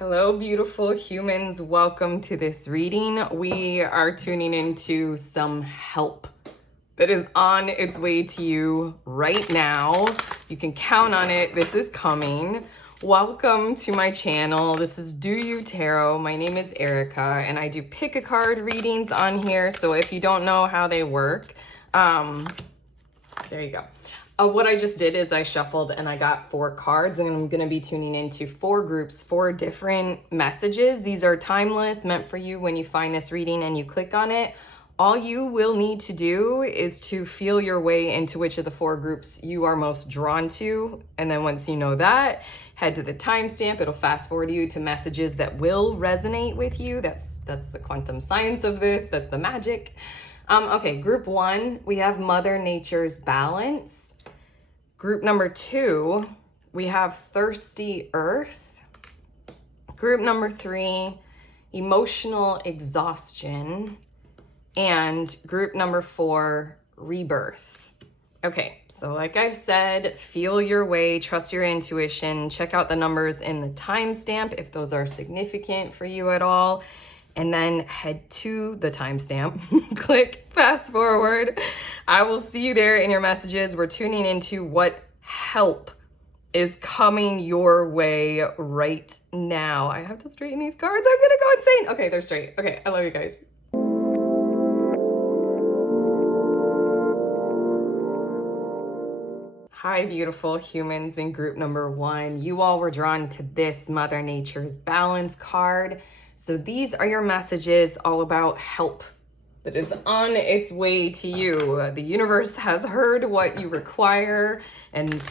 Hello, beautiful humans. Welcome to this reading. We are tuning into some help that is on its way to you right now. You can count on it. This is coming. Welcome to my channel. This is Do You Tarot. My name is Erica, and I do pick a card readings on here. So if you don't know how they work, there you go. What I just did is I shuffled and I got 4 cards, and I'm going to be tuning into 4 groups, 4 different messages. These are timeless, meant for you when you find this reading and you click on it. All you will need to do is to feel your way into which of the 4 groups you are most drawn to. And then once you know that, head to the timestamp. It'll fast forward you to messages that will resonate with you. That's the quantum science of this. That's the magic. Okay, group 1, we have Mother Nature's balance. Group number 2, we have Thirsty Earth. Group number 3, Emotional Exhaustion. And group number 4, Rebirth. Okay, so like I said, feel your way, trust your intuition, check out the numbers in the timestamp if those are significant for you at all. And then head to the timestamp, click fast forward. I will see you there in your messages. We're tuning into what help is coming your way right now. I have to straighten these cards. I'm gonna go insane. Okay, they're straight. Okay, I love you guys. Hi, beautiful humans in group number 1. You all were drawn to this Mother Nature's balance card. So these are your messages all about help that is on its way to you. The universe has heard what you require, and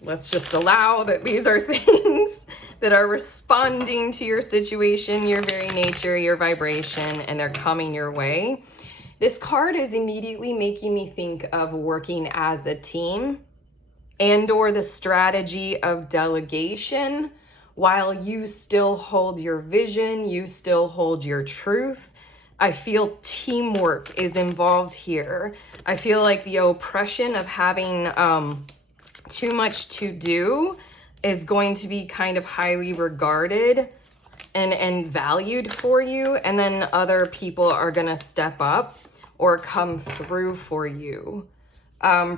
let's just allow that these are things that are responding to your situation, your very nature, your vibration, and they're coming your way. This card is immediately making me think of working as a team and/or the strategy of delegation. While you still hold your vision, you still hold your truth. I feel teamwork is involved here. I feel like the oppression of having too much to do is going to be kind of highly regarded and valued for you. And then other people are gonna step up or come through for you.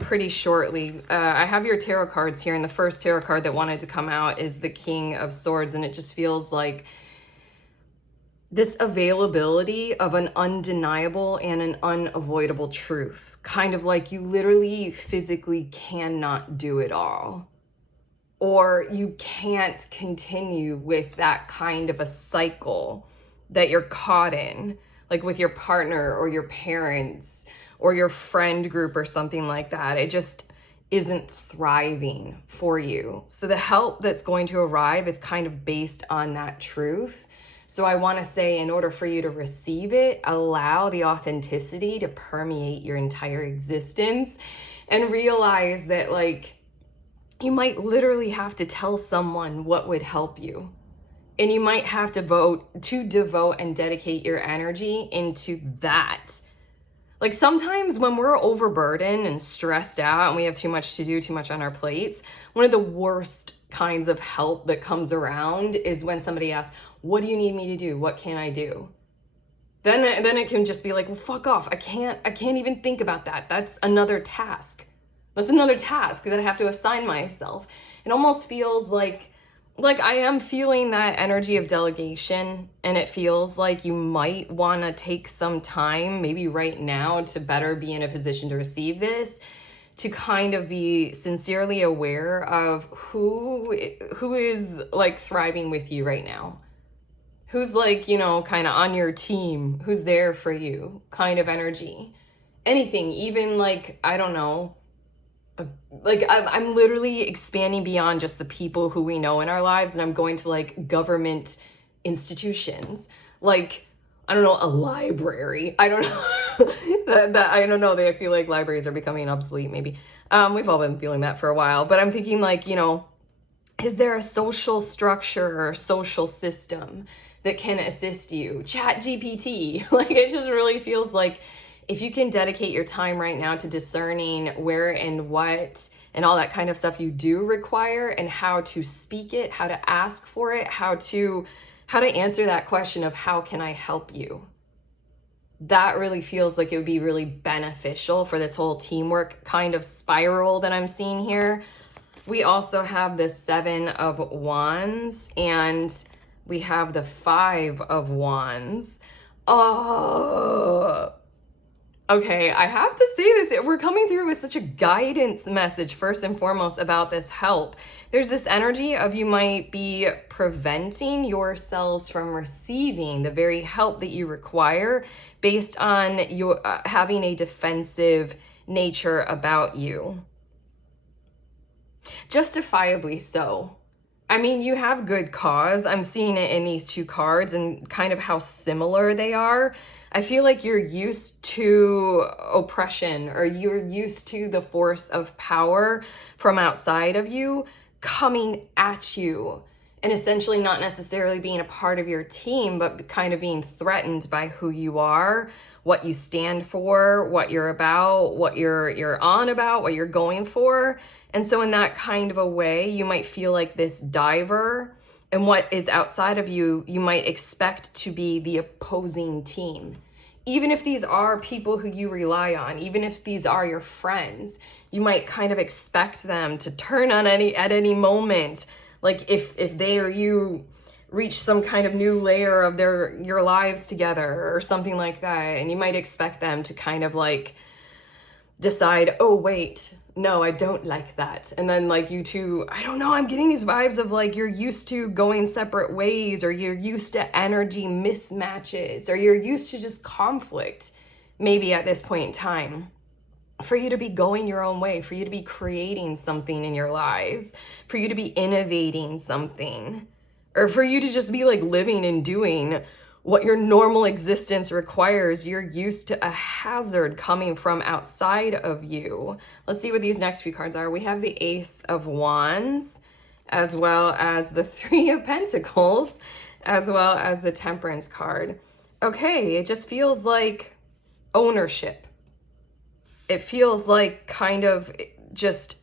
Pretty shortly. I have your tarot cards here, and the first tarot card that wanted to come out is the King of Swords, and it just feels like this availability of an undeniable and an unavoidable truth. Kind of like you literally physically cannot do it all. Or you can't continue with that kind of a cycle that you're caught in, like with your partner or your parents or your friend group or something like that. It just isn't thriving for you. So the help that's going to arrive is kind of based on that truth. So I want to say, in order for you to receive it, allow the authenticity to permeate your entire existence, and realize that, like, you might literally have to tell someone what would help you. And you might have to devote and dedicate your energy into that. Like, sometimes when we're overburdened and stressed out and we have too much to do, too much on our plates, one of the worst kinds of help that comes around is when somebody asks, what do you need me to do? What can I do? Then it can just be like, well, fuck off. I can't even think about that. That's another task. That's another task that I have to assign myself. It almost feels like I am feeling that energy of delegation, and it feels like you might want to take some time, maybe right now, to better be in a position to receive this, to kind of be sincerely aware of who is like thriving with you right now. Who's like, you know, kind of on your team, who's there for you, kind of energy. Anything, even like, I don't know, like I'm literally expanding beyond just the people who we know in our lives, and I'm going to like government institutions, like, I don't know, a library. I don't know. I don't know. I feel like libraries are becoming obsolete, maybe. We've all been feeling that for a while, but I'm thinking, like, you know, is there a social structure or social system that can assist you? Chat GPT. Like, it just really feels like if you can dedicate your time right now to discerning where and what and all that kind of stuff you do require, and how to speak it, how to ask for it, how to answer that question of how can I help you. That really feels like it would be really beneficial for this whole teamwork kind of spiral that I'm seeing here. We also have the 7 of Wands, and we have the 5 of Wands. Oh, okay, I have to say this. We're coming through with such a guidance message, first and foremost, about this help. There's this energy of you might be preventing yourselves from receiving the very help that you require based on you having a defensive nature about you. Justifiably so. I mean, you have good cause. I'm seeing it in these two cards and kind of how similar they are. I feel like you're used to oppression, or you're used to the force of power from outside of you coming at you, and essentially not necessarily being a part of your team, but kind of being threatened by who you are, what you stand for, what you're about, what you're on about, what you're going for. And so in that kind of a way, you might feel like this diver, and what is outside of you, you might expect to be the opposing team. Even if these are people who you rely on, even if these are your friends, you might kind of expect them to turn on at any moment. Like if they or you reach some kind of new layer of your lives together or something like that, and you might expect them to kind of like decide, oh wait, no, I don't like that. And then like you two, I don't know, I'm getting these vibes of like you're used to going separate ways, or you're used to energy mismatches, or you're used to just conflict maybe at this point in time. For you to be going your own way, for you to be creating something in your lives, for you to be innovating something, or for you to just be like living and doing what your normal existence requires. You're used to a hazard coming from outside of you. Let's see what these next few cards are. We have the Ace of Wands, as well as the 3 of Pentacles, as well as the Temperance card. Okay, it just feels like ownership. It feels like kind of just,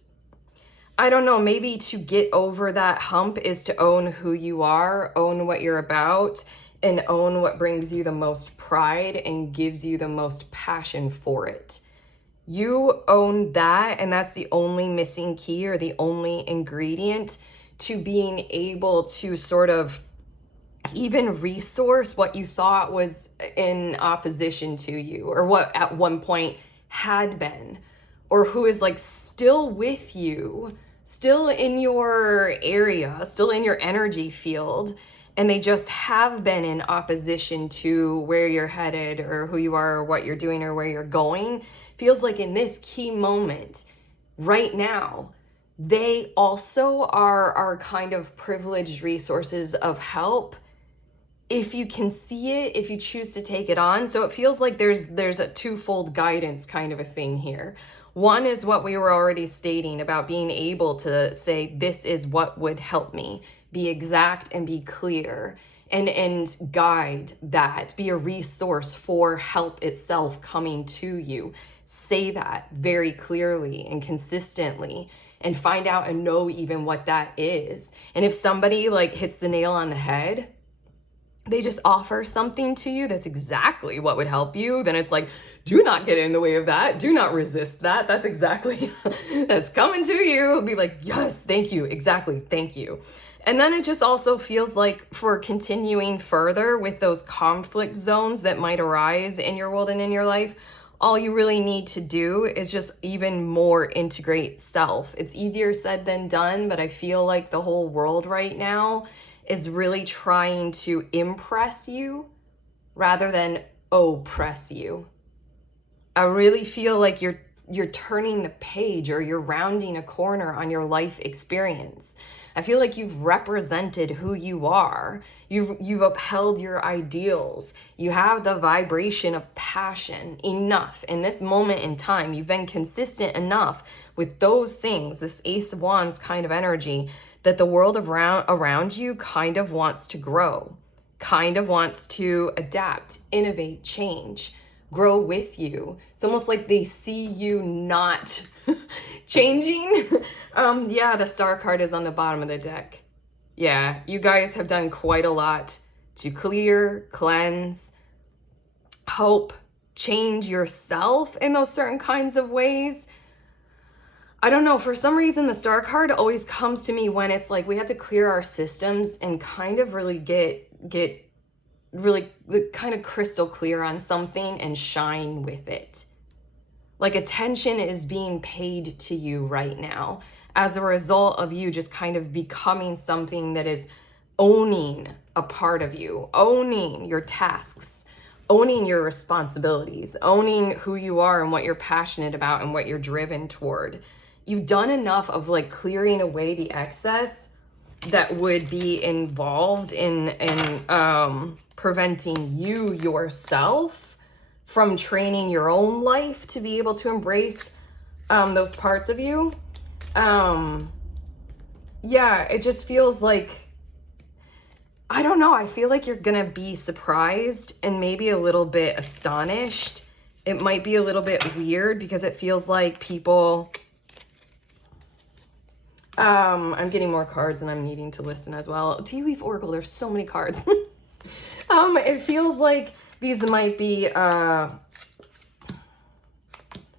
I don't know, maybe to get over that hump is to own who you are, own what you're about, and own what brings you the most pride and gives you the most passion for it. You own that, and that's the only missing key, or the only ingredient to being able to sort of even resource what you thought was in opposition to you, or what at one point had been, or who is like still with you, still in your area, still in your energy field, and they just have been in opposition to where you're headed, or who you are, or what you're doing, or where you're going. Feels like in this key moment right now, they also are kind of privileged resources of help, if you can see it, if you choose to take it on. So it feels like there's a twofold guidance kind of a thing here. One is what we were already stating about being able to say, this is what would help me. Be exact and be clear, and guide that. Be a resource for help itself coming to you. Say that very clearly and consistently, and find out and know even what that is. And if somebody like hits the nail on the head, they just offer something to you that's exactly what would help you, then it's like, do not get in the way of that. Do not resist that. That's exactly, that's coming to you. Be like, yes, thank you. Exactly. Thank you. And then it just also feels like for continuing further with those conflict zones that might arise in your world and in your life, all you really need to do is just even more integrate self. It's easier said than done, but I feel like the whole world right now is really trying to impress you rather than oppress you. I really feel like you're turning the page, or you're rounding a corner on your life experience. I feel like you've represented who you are. You've upheld your ideals. You have the vibration of passion enough in this moment in time. You've been consistent enough with those things, this Ace of Wands kind of energy, that the world around you kind of wants to grow, kind of wants to adapt, innovate, change, grow with you. It's almost like they see you not changing. Yeah, the star card is on the bottom of the deck. Yeah, you guys have done quite a lot to clear, cleanse, help change yourself in those certain kinds of ways. I don't know, for some reason the star card always comes to me when it's like we have to clear our systems and kind of really get really kind of crystal clear on something and shine with it. Like attention is being paid to you right now as a result of you just kind of becoming something that is owning a part of you, owning your tasks, owning your responsibilities, owning who you are and what you're passionate about and what you're driven toward. You've done enough of like clearing away the excess that would be involved in preventing you yourself from training your own life to be able to embrace those parts of you. Yeah, it just feels like, I don't know, I feel like you're gonna be surprised and maybe a little bit astonished. It might be a little bit weird because it feels like people, I'm getting more cards and I'm needing to listen as well. Tea Leaf Oracle, there's so many cards. It feels like these might be,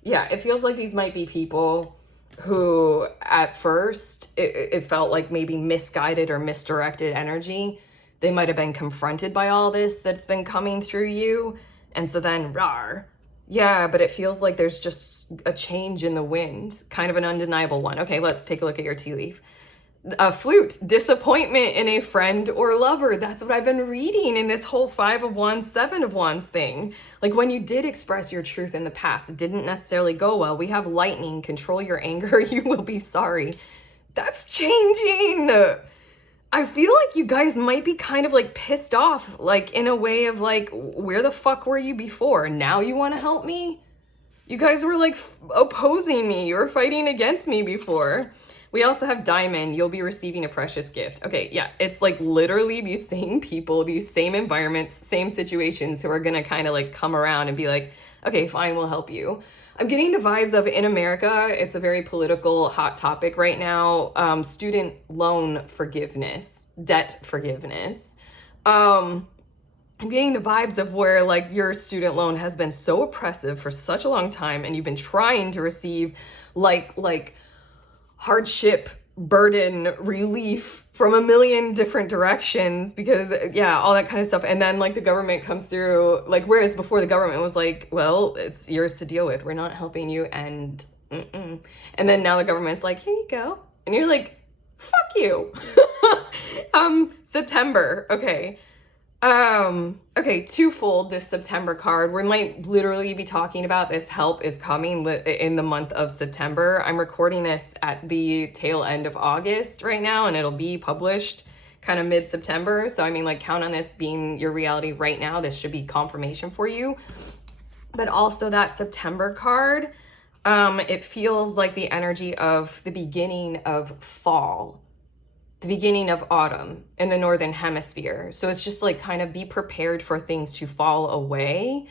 it feels like these might be people who at first it felt like maybe misguided or misdirected energy. They might have been confronted by all this that's been coming through you. And so then, rawr. Yeah, but it feels like there's just a change in the wind, kind of an undeniable one. Okay, let's take a look at your tea leaf. A flute, disappointment in a friend or lover. That's what I've been reading in this whole 5 of Wands, 7 of Wands thing. Like when you did express your truth in the past, it didn't necessarily go well. We have lightning, control your anger, you will be sorry. That's changing. I feel like you guys might be kind of like pissed off, like in a way of like, where the fuck were you before? Now you want to help me? You guys were like opposing me. You were fighting against me before. We also have diamond. You'll be receiving a precious gift. Okay, yeah, it's like literally these same people, these same environments, same situations who are gonna kind of like come around and be like, okay, fine, we'll help you. I'm getting the vibes of in America, it's a very political hot topic right now. Student loan forgiveness, debt forgiveness. I'm getting the vibes of where like your student loan has been so oppressive for such a long time and you've been trying to receive like hardship, burden, relief from a million different directions because yeah, all that kind of stuff. And then like the government comes through, like whereas before the government was like, well, it's yours to deal with. We're not helping you. And then now the government's like, here you go. And you're like, fuck you. September. Okay. Okay, twofold this September card. We might literally be talking about this help is coming in the month of September. I'm recording this at the tail end of August right now, and it'll be published kind of mid-September. So I mean, like, count on this being your reality right now. This should be confirmation for you. But also that September card, it feels like the energy of the beginning of fall, the beginning of autumn in the Northern Hemisphere. So it's just like kind of be prepared for things to fall away,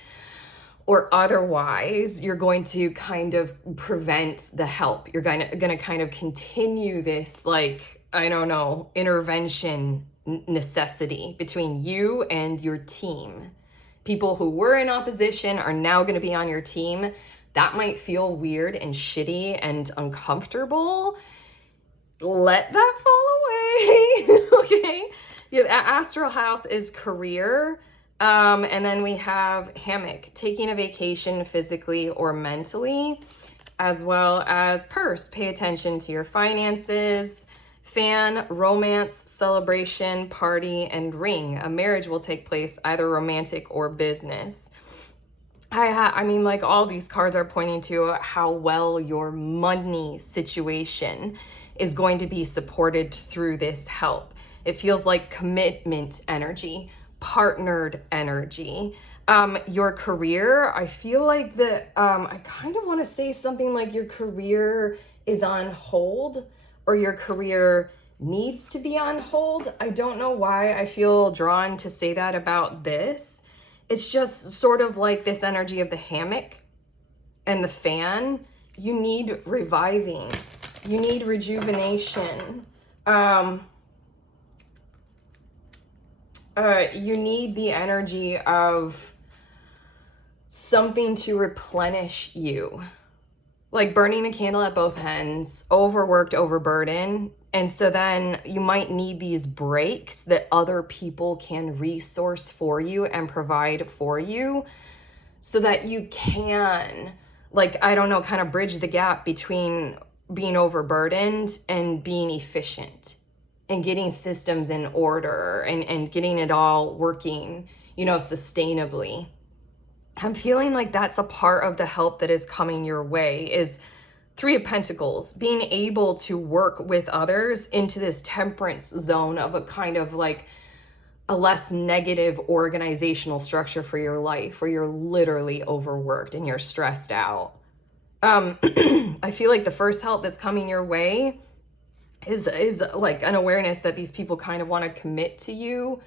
or otherwise you're going to kind of prevent the help. You're gonna kind of continue this, like, I don't know, intervention necessity between you and your team. People who were in opposition are now gonna be on your team. That might feel weird and shitty and uncomfortable. Let that fall away. Okay. Yeah, astral house is career. And then we have hammock, taking a vacation physically or mentally, as well as purse, pay attention to your finances, fan, romance, celebration, party, and ring. A marriage will take place, either romantic or business. I mean, like, all these cards are pointing to how well your money situation is going to be supported through this help. It feels like commitment energy, partnered energy. Your career, I feel like that, I kind of want to say something like your career is on hold, or your career needs to be on hold. I don't know why I feel drawn to say that about this. It's just sort of like this energy of the hammock and the fan. You need reviving. You need rejuvenation. You need the energy of something to replenish you. Like burning the candle at both ends, overworked, overburdened. And so then you might need these breaks that other people can resource for you and provide for you so that you can, like, I don't know, kind of bridge the gap between being overburdened and being efficient and getting systems in order and getting it all working, you know, sustainably. I'm feeling like that's a part of the help that is coming your way is Three of Pentacles, being able to work with others into this temperance zone of a kind of like a less negative organizational structure for your life where you're literally overworked and you're stressed out. I feel like the first help that's coming your way is like an awareness that these people kind of want to commit to you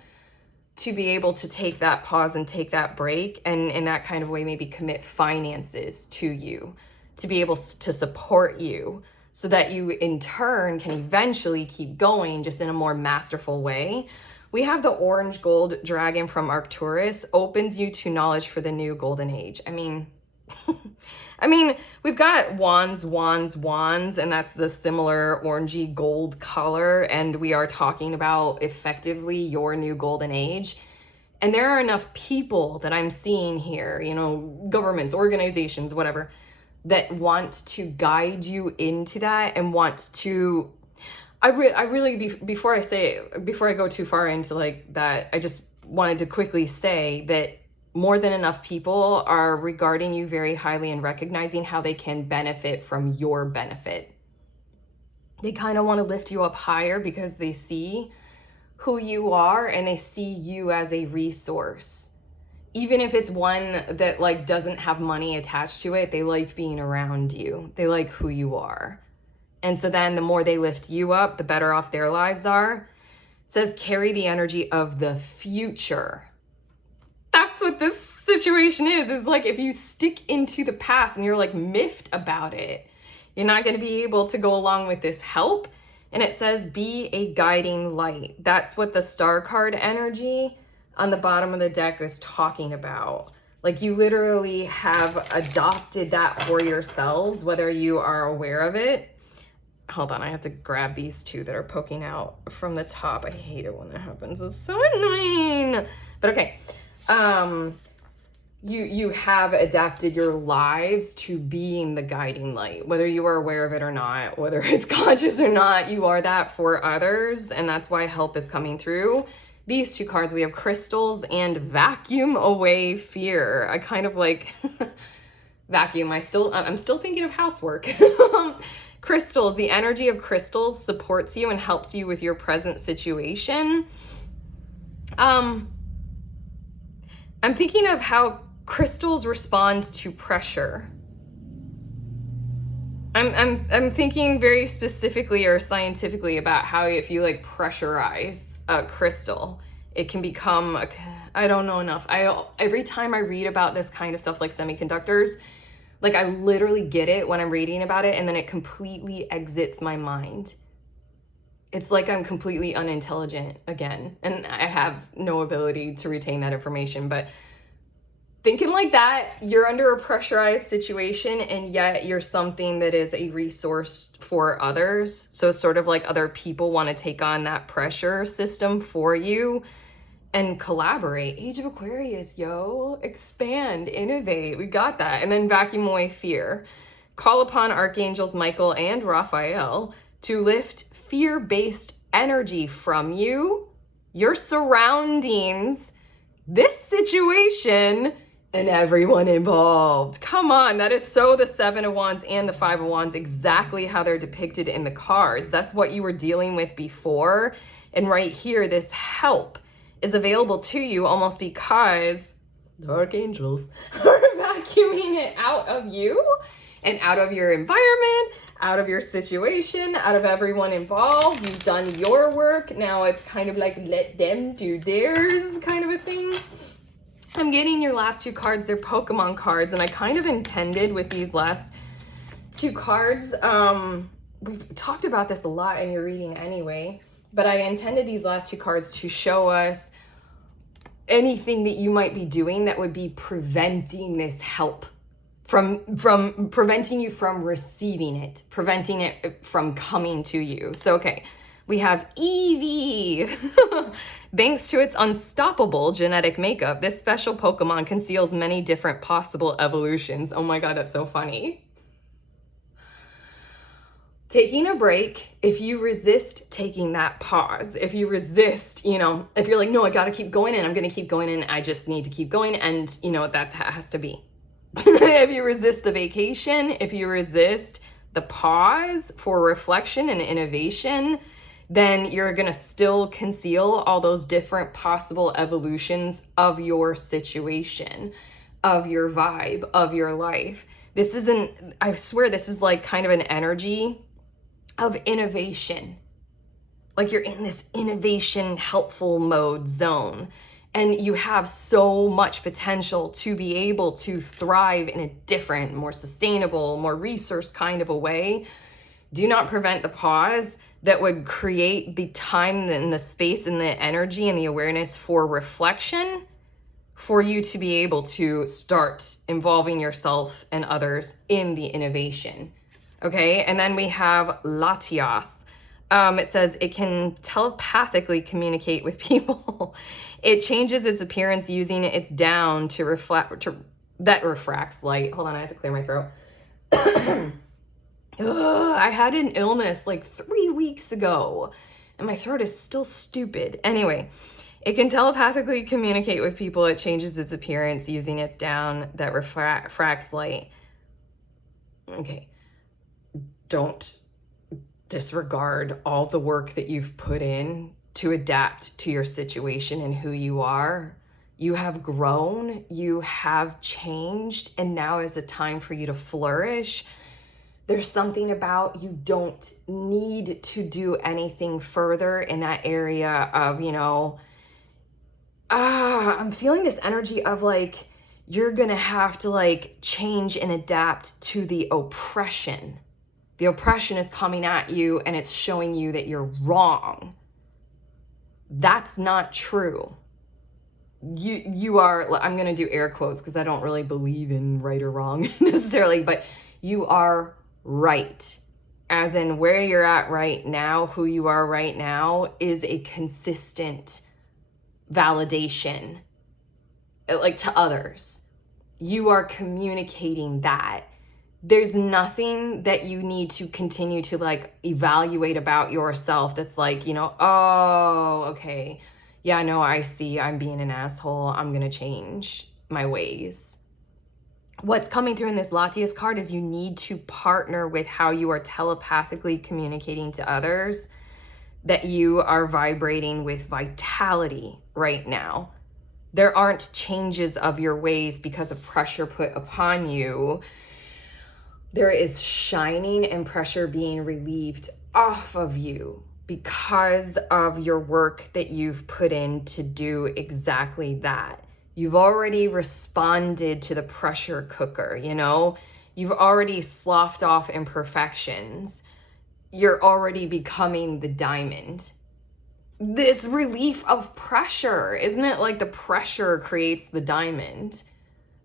to be able to take that pause and take that break, and in that kind of way maybe commit finances to you to be able to support you so that you in turn can eventually keep going just in a more masterful way. We have the orange gold dragon from Arcturus, opens you to knowledge for the new golden age. I mean, we've got wands, and that's the similar orangey gold color. And we are talking about effectively your new golden age. And there are enough people that I'm seeing here, you know, governments, organizations, whatever, that want to guide you into that and want to, I really, before I go too far into like that, I just wanted to quickly say that more than enough people are regarding you very highly and recognizing how they can benefit from your benefit. They kind of want to lift you up higher because they see who you are and they see you as a resource. Even if it's one that like doesn't have money attached to it, they like being around you. They like who you are. And so then the more they lift you up, the better off their lives are. It says carry the energy of the future. That's what this situation is like if you stick into the past and you're like miffed about it, you're not going to be able to go along with this help. And it says be a guiding light. That's what the star card energy on the bottom of the deck is talking about. Like you literally have adopted that for yourselves, whether you are aware of it. Hold on, I have to grab these two that are poking out from the top. I hate it when that happens. It's so annoying. But okay. You have adapted your lives to being the guiding light, whether you are aware of it or not, whether it's conscious or not, you are that for others. And that's why help is coming through. These two cards, we have crystals and vacuum away fear. I kind of like vacuum. I'm still thinking of housework. Crystals, the energy of crystals supports you and helps you with your present situation. I'm thinking of how crystals respond to pressure. I'm thinking very specifically or scientifically about how if you like pressurize a crystal, it can become I don't know enough. Every time I read about this kind of stuff like semiconductors, like I literally get it when I'm reading about it and then it completely exits my mind. It's like I'm completely unintelligent again, and I have no ability to retain that information. But thinking like that, you're under a pressurized situation, and yet you're something that is a resource for others. So it's sort of like other people want to take on that pressure system for you and collaborate. Age of Aquarius, yo, expand, innovate. We got that. And then vacuum away fear. Call upon archangels Michael and Raphael to lift fear-based energy from you, your surroundings, this situation, and everyone involved. Come on, that is so the Seven of Wands and the Five of Wands, exactly how they're depicted in the cards. That's what you were dealing with before. And right here, this help is available to you almost because the archangels are vacuuming it out of you and out of your environment, out of your situation, out of everyone involved. You've done your work. Now it's kind of like let them do theirs kind of a thing. I'm getting your last two cards. They're Pokemon cards, and I kind of intended with these last two cards. We've talked about this a lot in your reading anyway, but I intended these last two cards to show us anything that you might be doing that would be preventing this help from preventing you from receiving it, preventing it from coming to you. So, okay, we have Eevee. Thanks to its unstoppable genetic makeup, this special Pokemon conceals many different possible evolutions. Oh my God, that's so funny. Taking a break, if you resist taking that pause, if you resist, you know, if you're like, no, I got to keep going and I'm going to keep going and I just need to keep going. And, you know, that has to be. If you resist the vacation, if you resist the pause for reflection and innovation, then you're going to still conceal all those different possible evolutions of your situation, of your vibe, of your life. This isn't, I swear, this is like kind of an energy of innovation. Like you're in this innovation helpful mode zone and you have so much potential to be able to thrive in a different, more sustainable, more resource kind of a way. Do not prevent the pause that would create the time and the space and the energy and the awareness for reflection for you to be able to start involving yourself and others in the innovation. Okay, and then we have Latias. It says it can telepathically communicate with people. It changes its appearance using its down to reflect, that refracts light. Hold on, I have to clear my throat. I had an illness like 3 weeks ago, and my throat is still stupid. Anyway, it can telepathically communicate with people. It changes its appearance using its down that refracts light. Okay. Don't disregard all the work that you've put in to adapt to your situation and who you are. You have grown, you have changed, and now is a time for you to flourish. There's something about you don't need to do anything further in that area of, you know, I'm feeling this energy of like, you're gonna have to like change and adapt to the oppression. The oppression is coming at you and it's showing you that you're wrong. That's not true. You are, I'm going to do air quotes because I don't really believe in right or wrong necessarily, but you are right. As in where you're at right now, who you are right now is a consistent validation, like to others. You are communicating that. There's nothing that you need to continue to like evaluate about yourself that's like, you know, oh, okay. Yeah, no, I see I'm being an asshole. I'm going to change my ways. What's coming through in this Latias card is you need to partner with how you are telepathically communicating to others, that you are vibrating with vitality right now. There aren't changes of your ways because of pressure put upon you. There is shining and pressure being relieved off of you because of your work that you've put in to do exactly that. You've already responded to the pressure cooker, you know? You've already sloughed off imperfections. You're already becoming the diamond. This relief of pressure, isn't it like the pressure creates the diamond?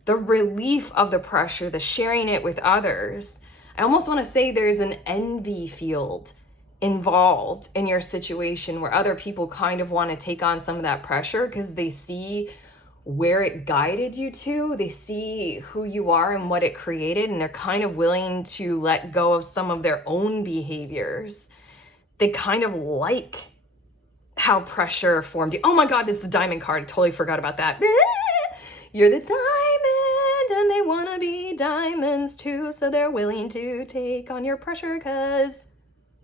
The relief of the pressure, the sharing it with others. I almost want to say there's an envy field involved in your situation where other people kind of want to take on some of that pressure because they see where it guided you to. They see who you are and what it created, and they're kind of willing to let go of some of their own behaviors. They kind of like how pressure formed you. Oh my God, this is the diamond card. I totally forgot about that. You're the diamond and they want to be diamonds too, so they're willing to take on your pressure because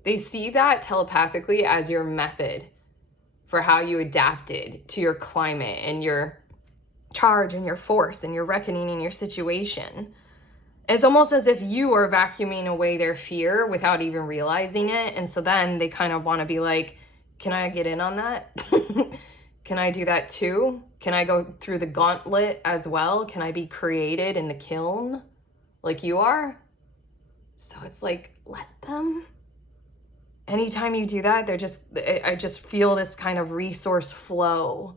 they see that telepathically as your method for how you adapted to your climate and your charge and your force and your reckoning in your situation. It's almost as if you are vacuuming away their fear without even realizing it. And so then they kind of want to be like, can I get in on that? Can I do that too? Can I go through the gauntlet as well? Can I be created in the kiln like you are? So it's like, let them. Anytime you do that, I just feel this kind of resource flow.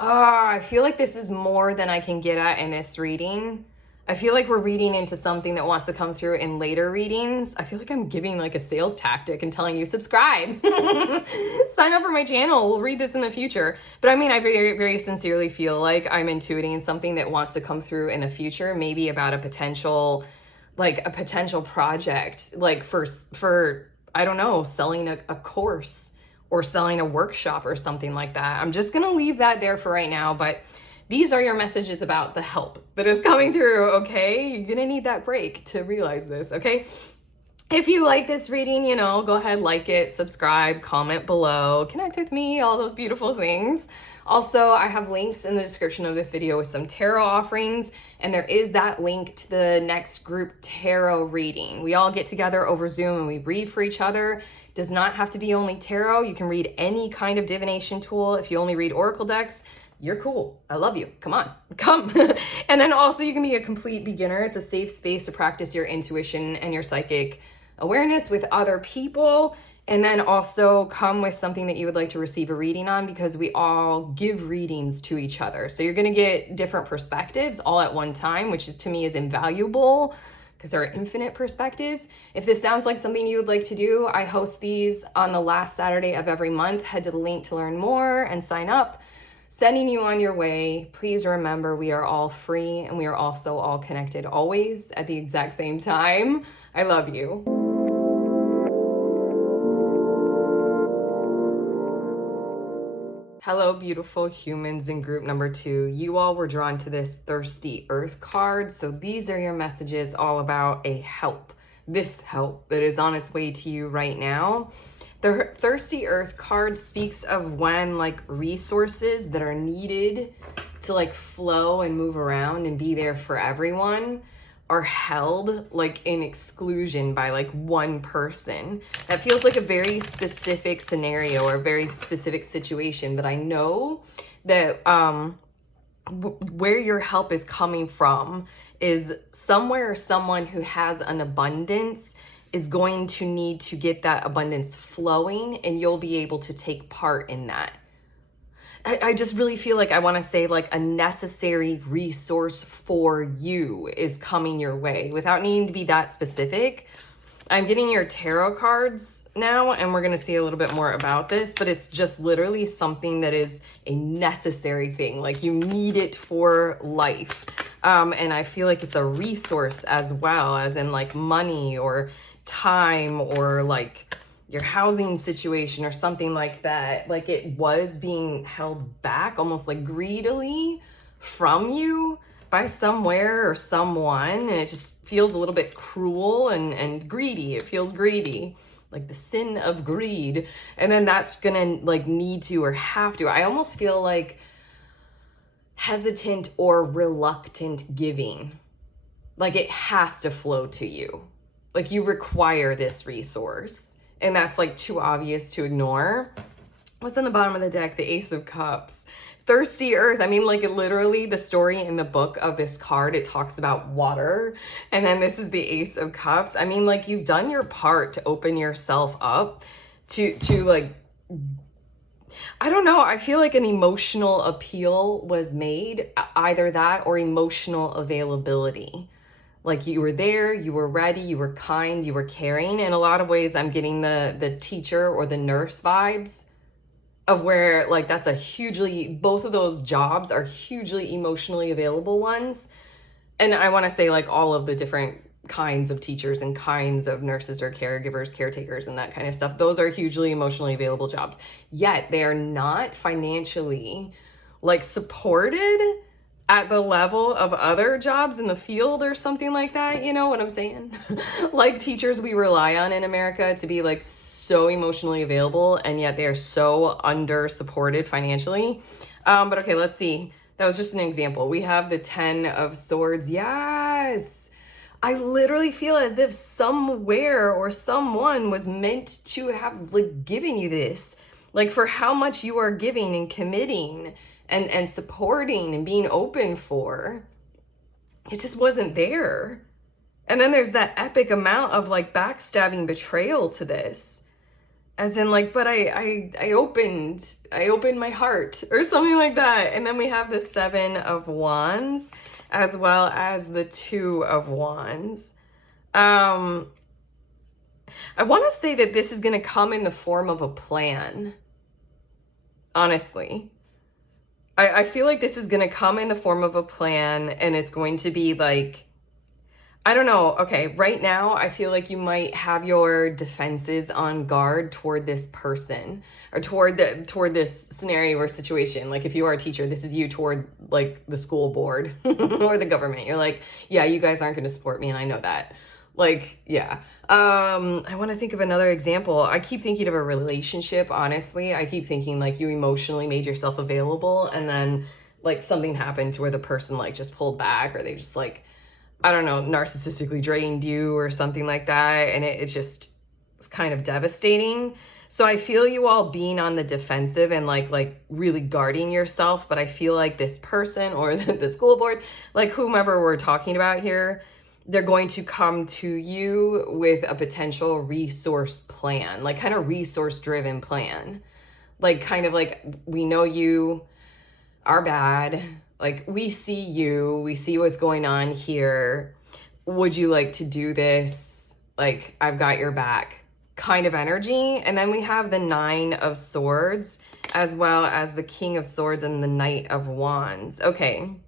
I feel like this is more than I can get at in this reading. I feel like we're reading into something that wants to come through in later readings. I feel like I'm giving like a sales tactic and telling you, subscribe, sign up for my channel. We'll read this in the future. But I mean, I very, very sincerely feel like I'm intuiting something that wants to come through in the future, maybe about a potential project, like for, I don't know, selling a course or selling a workshop or something like that. I'm just gonna leave that there for right now, but these are your messages about the help that is coming through, okay? You're gonna need that break to realize this, okay? If you like this reading, you know, go ahead, like it, subscribe, comment below, connect with me, all those beautiful things. Also, I have links in the description of this video with some tarot offerings, and there is that link to the next group tarot reading. We all get together over Zoom and we read for each other. Does not have to be only tarot. You can read any kind of divination tool. If you only read oracle decks, you're cool. I love you. Come on, come. And then also you can be a complete beginner. It's a safe space to practice your intuition and your psychic awareness with other people. And then also come with something that you would like to receive a reading on, because we all give readings to each other. So you're gonna get different perspectives all at one time, which is, to me, is invaluable, because there are infinite perspectives. If this sounds like something you would like to do, I host these on the last Saturday of every month. Head to the link to learn more and sign up. Sending you on your way. Please remember, we are all free and we are also all connected always at the exact same time. I love you. Hello, beautiful humans in group number 2. You all were drawn to this Thirsty Earth card. So these are your messages all about a help. This help that is on its way to you right now. The Thirsty Earth card speaks of when like resources that are needed to like flow and move around and be there for everyone are held like in exclusion by like one person. That feels like a very specific scenario or a very specific situation, but I know that where your help is coming from is somewhere someone who has an abundance is going to need to get that abundance flowing, and you'll be able to take part in that. I just really feel like I want to say like a necessary resource for you is coming your way without needing to be that specific. I'm getting your tarot cards now, and we're going to see a little bit more about this, but it's just literally something that is a necessary thing. Like you need it for life. And I feel like it's a resource as well, as in like money or time or like your housing situation or something like that. Like it was being held back almost like greedily from you by somewhere or someone, and it just feels a little bit cruel and greedy. It feels greedy, like the sin of greed. And then that's gonna like need to or have to, I almost feel like hesitant or reluctant giving. Like it has to flow to you. Like you require this resource. And that's like too obvious to ignore. What's on the bottom of the deck? The Ace of Cups. Thirsty Earth. I mean, like it literally, the story in the book of this card, it talks about water. And then this is the Ace of Cups. I mean, like you've done your part to open yourself up to like, I don't know. I feel like an emotional appeal was made, either that or emotional availability. Like you were there, you were ready, you were kind, you were caring. In a lot of ways, I'm getting the teacher or the nurse vibes of where like that's a hugely, both of those jobs are hugely emotionally available ones. And I want to say like all of the different kinds of teachers and kinds of nurses or caregivers, caretakers, and that kind of stuff. Those are hugely emotionally available jobs. Yet they are not financially like supported at the level of other jobs in the field or something like that. You know what I'm saying? Like teachers we rely on in America to be like so emotionally available, and yet they are so under supported financially. But okay, let's see. That was just an example. We have the 10 of Swords. Yes. I literally feel as if somewhere or someone was meant to have like given you this, like for how much you are giving and committing and supporting and being open for. It just wasn't there. And then there's that epic amount of like backstabbing betrayal to this. As in like, but I opened my heart or something like that. And then we have the 7 of Wands as well as the 2 of Wands. I want to say that this is going to come in the form of a plan. Honestly. I feel like this is going to come in the form of a plan, and it's going to be like, I don't know. Okay, right now, I feel like you might have your defenses on guard toward this person or toward this scenario or situation. Like if you are a teacher, this is you toward like the school board or the government. You're like, yeah, you guys aren't going to support me, and I know that. Like, yeah. I want to think of another example. I keep thinking of a relationship, honestly. I keep thinking like you emotionally made yourself available, and then like something happened to where the person like just pulled back, or they just like, I don't know, narcissistically drained you or something like that. And it's just, it's kind of devastating. So I feel you all being on the defensive and like really guarding yourself. But I feel like this person or the school board, like whomever we're talking about here, they're going to come to you with a potential resource plan, like kind of resource driven plan. Like kind of like, we know you are bad. Like we see you, we see what's going on here. Would you like to do this? Like I've got your back kind of energy. And then we have the 9 of Swords as well as the King of Swords and the Knight of Wands. Okay,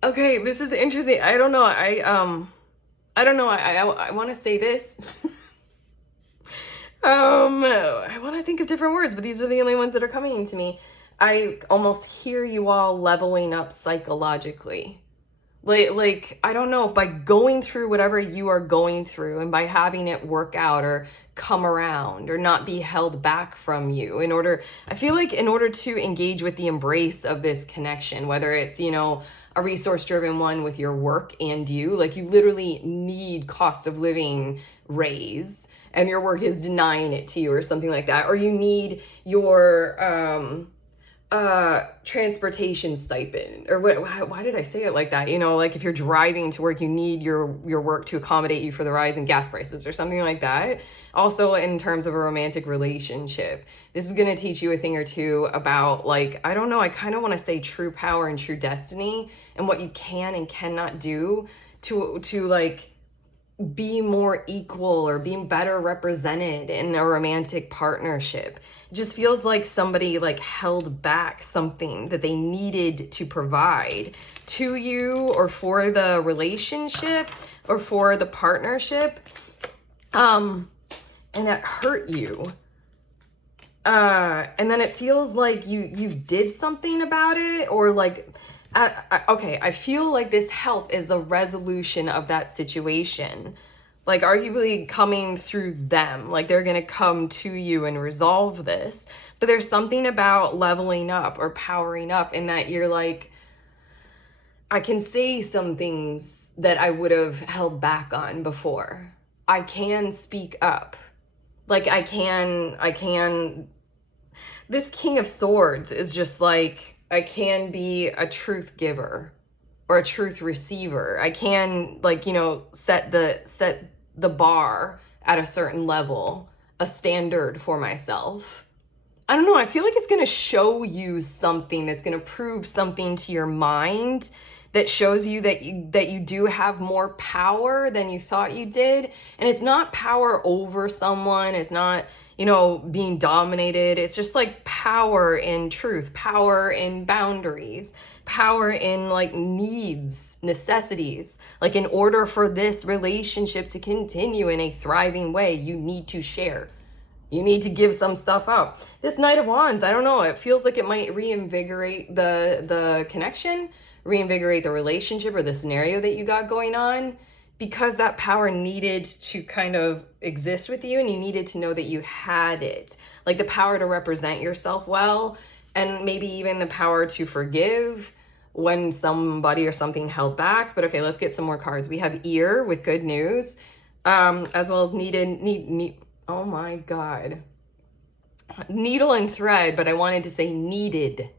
this is interesting. I don't know. I don't know. I want to say this. I want to think of different words, but these are the only ones that are coming to me. I almost hear you all leveling up psychologically. Like I don't know, if by going through whatever you are going through and by having it work out or come around or not be held back from you I feel like in order to engage with the embrace of this connection, whether it's, you know, a resource driven one with your work and you, like you literally need cost of living raise and your work is denying it to you or something like that, or you need your transportation stipend, or why did I say it like that? You know, like if you're driving to work, you need your work to accommodate you for the rise in gas prices or something like that. Also in terms of a romantic relationship, this is going to teach you a thing or two about, like, I don't know, I kind of want to say true power and true destiny and what you can and cannot do to like be more equal or being better represented in a romantic partnership. It just feels like somebody like held back something that they needed to provide to you or for the relationship or for the partnership. And that hurt you. And then it feels like you did something about it, or like, okay, I feel like this help is the resolution of that situation. Like arguably coming through them, like they're going to come to you and resolve this. But there's something about leveling up or powering up in that you're like, I can say some things that I would have held back on before. I can speak up. Like I can, this King of Swords is just like, I can be a truth giver or a truth receiver. I can, like, you know, set the bar at a certain level, a standard for myself. I don't know. I feel like it's going to show you something that's going to prove something to your mind that shows you that you do have more power than you thought you did. And it's not power over someone. It's not, you know, being dominated. It's just like power in truth, power in boundaries, power in like needs, necessities. Like in order for this relationship to continue in a thriving way, you need to share. You need to give some stuff up. This Knight of Wands, I don't know. It feels like it might reinvigorate the connection, reinvigorate the relationship or the scenario that you got going on, because that power needed to kind of exist with you and you needed to know that you had it. Like the power to represent yourself well, and maybe even the power to forgive when somebody or something held back. But okay, let's get some more cards. We have Ear with good news, as well as need. Oh my God. Needle and thread, but I wanted to say needed.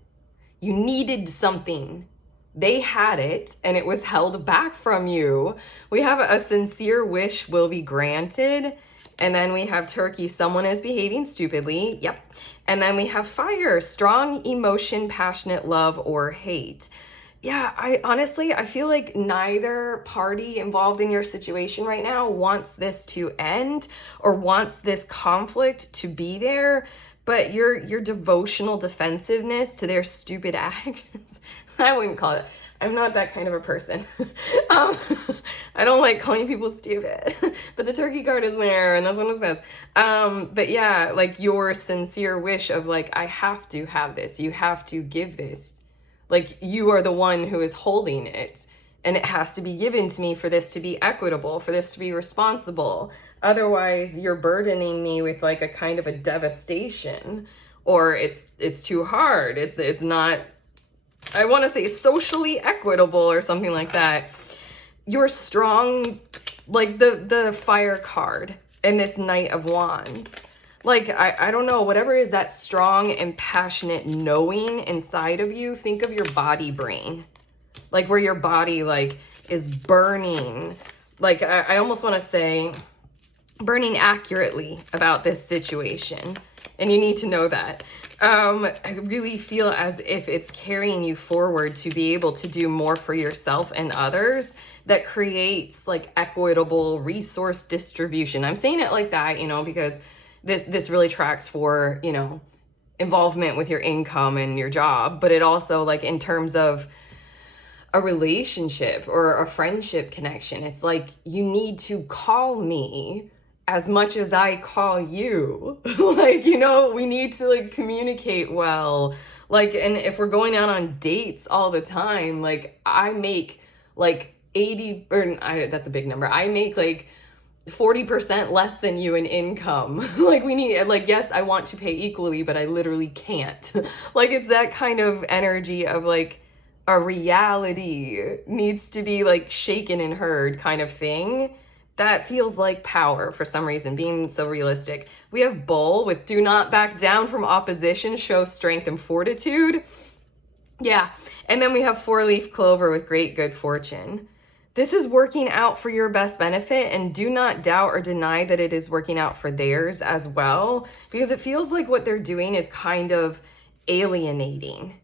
You needed something. They had it and it was held back from you. We have a sincere wish will be granted. And then we have Turkey, someone is behaving stupidly. Yep. And then we have fire, strong emotion, passionate love or hate. Yeah, I feel like neither party involved in your situation right now wants this to end or wants this conflict to be there, but your devotional defensiveness to their stupid actions, I wouldn't call it. I'm not that kind of a person. um, I don't like calling people stupid, but the turkey card is there, and that's what it says. But yeah, like your sincere wish of like, I have to have this. You have to give this. Like you are the one who is holding it, and it has to be given to me for this to be equitable, for this to be responsible. Otherwise, you're burdening me with like a kind of a devastation, or it's too hard. It's not, I want to say socially equitable or something like that. You're strong, like the fire card and this Knight of Wands. Like, I don't know, whatever is that strong and passionate knowing inside of you, think of your body brain. Like where your body like is burning. Like I almost want to say burning accurately about this situation. And you need to know that. I really feel as if it's carrying you forward to be able to do more for yourself and others that creates like equitable resource distribution. I'm saying it like that, you know, because this really tracks for, you know, involvement with your income and your job, but it also like in terms of a relationship or a friendship connection, it's like you need to call me as much as I call you. Like, you know, we need to like communicate well. Like, and if we're going out on dates all the time, like I make like 80, or that's a big number. I make like 40% less than you in income. Like we need, like, yes, I want to pay equally, but I literally can't. Like it's that kind of energy of like a reality needs to be like shaken and heard kind of thing. That feels like power for some reason, being so realistic. We have Bull with do not back down from opposition, show strength and fortitude. Yeah. And then we have four-leaf clover with great good fortune. This is working out for your best benefit, and do not doubt or deny that it is working out for theirs as well, because it feels like what they're doing is kind of alienating.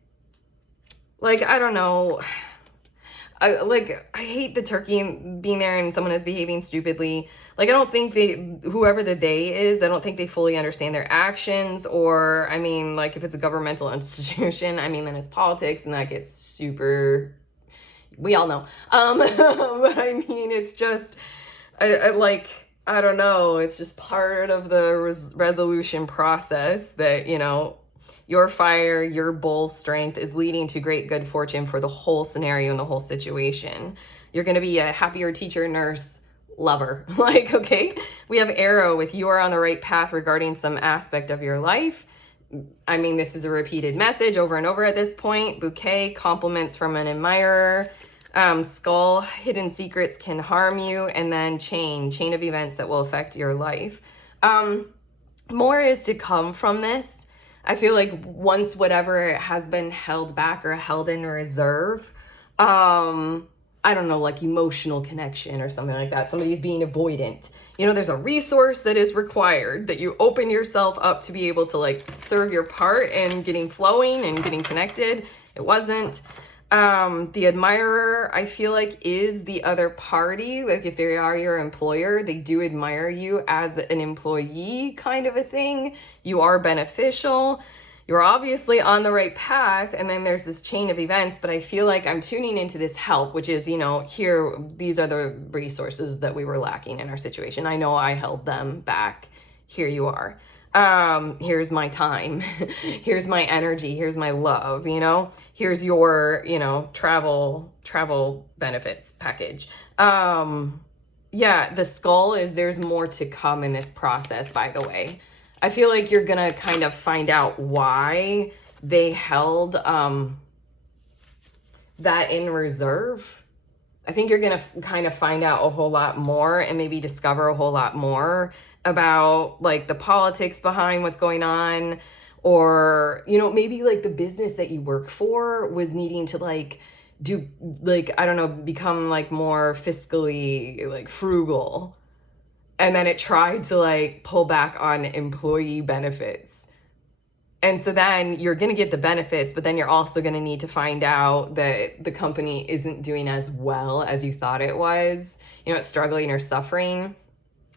Like, I don't know. I hate the turkey being there and someone is behaving stupidly. Like, I don't think whoever the they is, I don't think they fully understand their actions. Or, I mean, like, if it's a governmental institution, I mean, then it's politics and that gets super, we all know. But I mean, it's just, I don't know. It's just part of the resolution process that, you know, your fire, your bull strength is leading to great good fortune for the whole scenario and the whole situation. You're going to be a happier teacher, nurse, lover. Like, okay, we have arrow with you are on the right path regarding some aspect of your life. I mean, this is a repeated message over and over at this point. Bouquet, compliments from an admirer. Skull, hidden secrets can harm you. And then chain of events that will affect your life. More is to come from this. I feel like once whatever has been held back or held in reserve, I don't know, like emotional connection or something like that. Somebody's being avoidant. You know, there's a resource that is required that you open yourself up to be able to like serve your part in getting flowing and getting connected. It wasn't. The admirer, I feel like, is the other party. Like if they are your employer, they do admire you as an employee kind of a thing. You are beneficial. You're obviously on the right path. And then there's this chain of events, but I feel like I'm tuning into this help, which is, you know, here, these are the resources that we were lacking in our situation. I know I held them back. Here you are. Here's my time. Here's my energy. Here's my love, you know, here's your, you know, travel benefits package. Yeah, the skull is there's more to come in this process, by the way. I feel like you're going to kind of find out why they held, that in reserve. I think you're going to kind of find out a whole lot more and maybe discover a whole lot more about like the politics behind what's going on, or, you know, maybe like the business that you work for was needing to like do, like, I don't know, become like more fiscally like frugal. And then it tried to like pull back on employee benefits. And so then you're going to get the benefits, but then you're also going to need to find out that the company isn't doing as well as you thought it was. You know, it's struggling or suffering.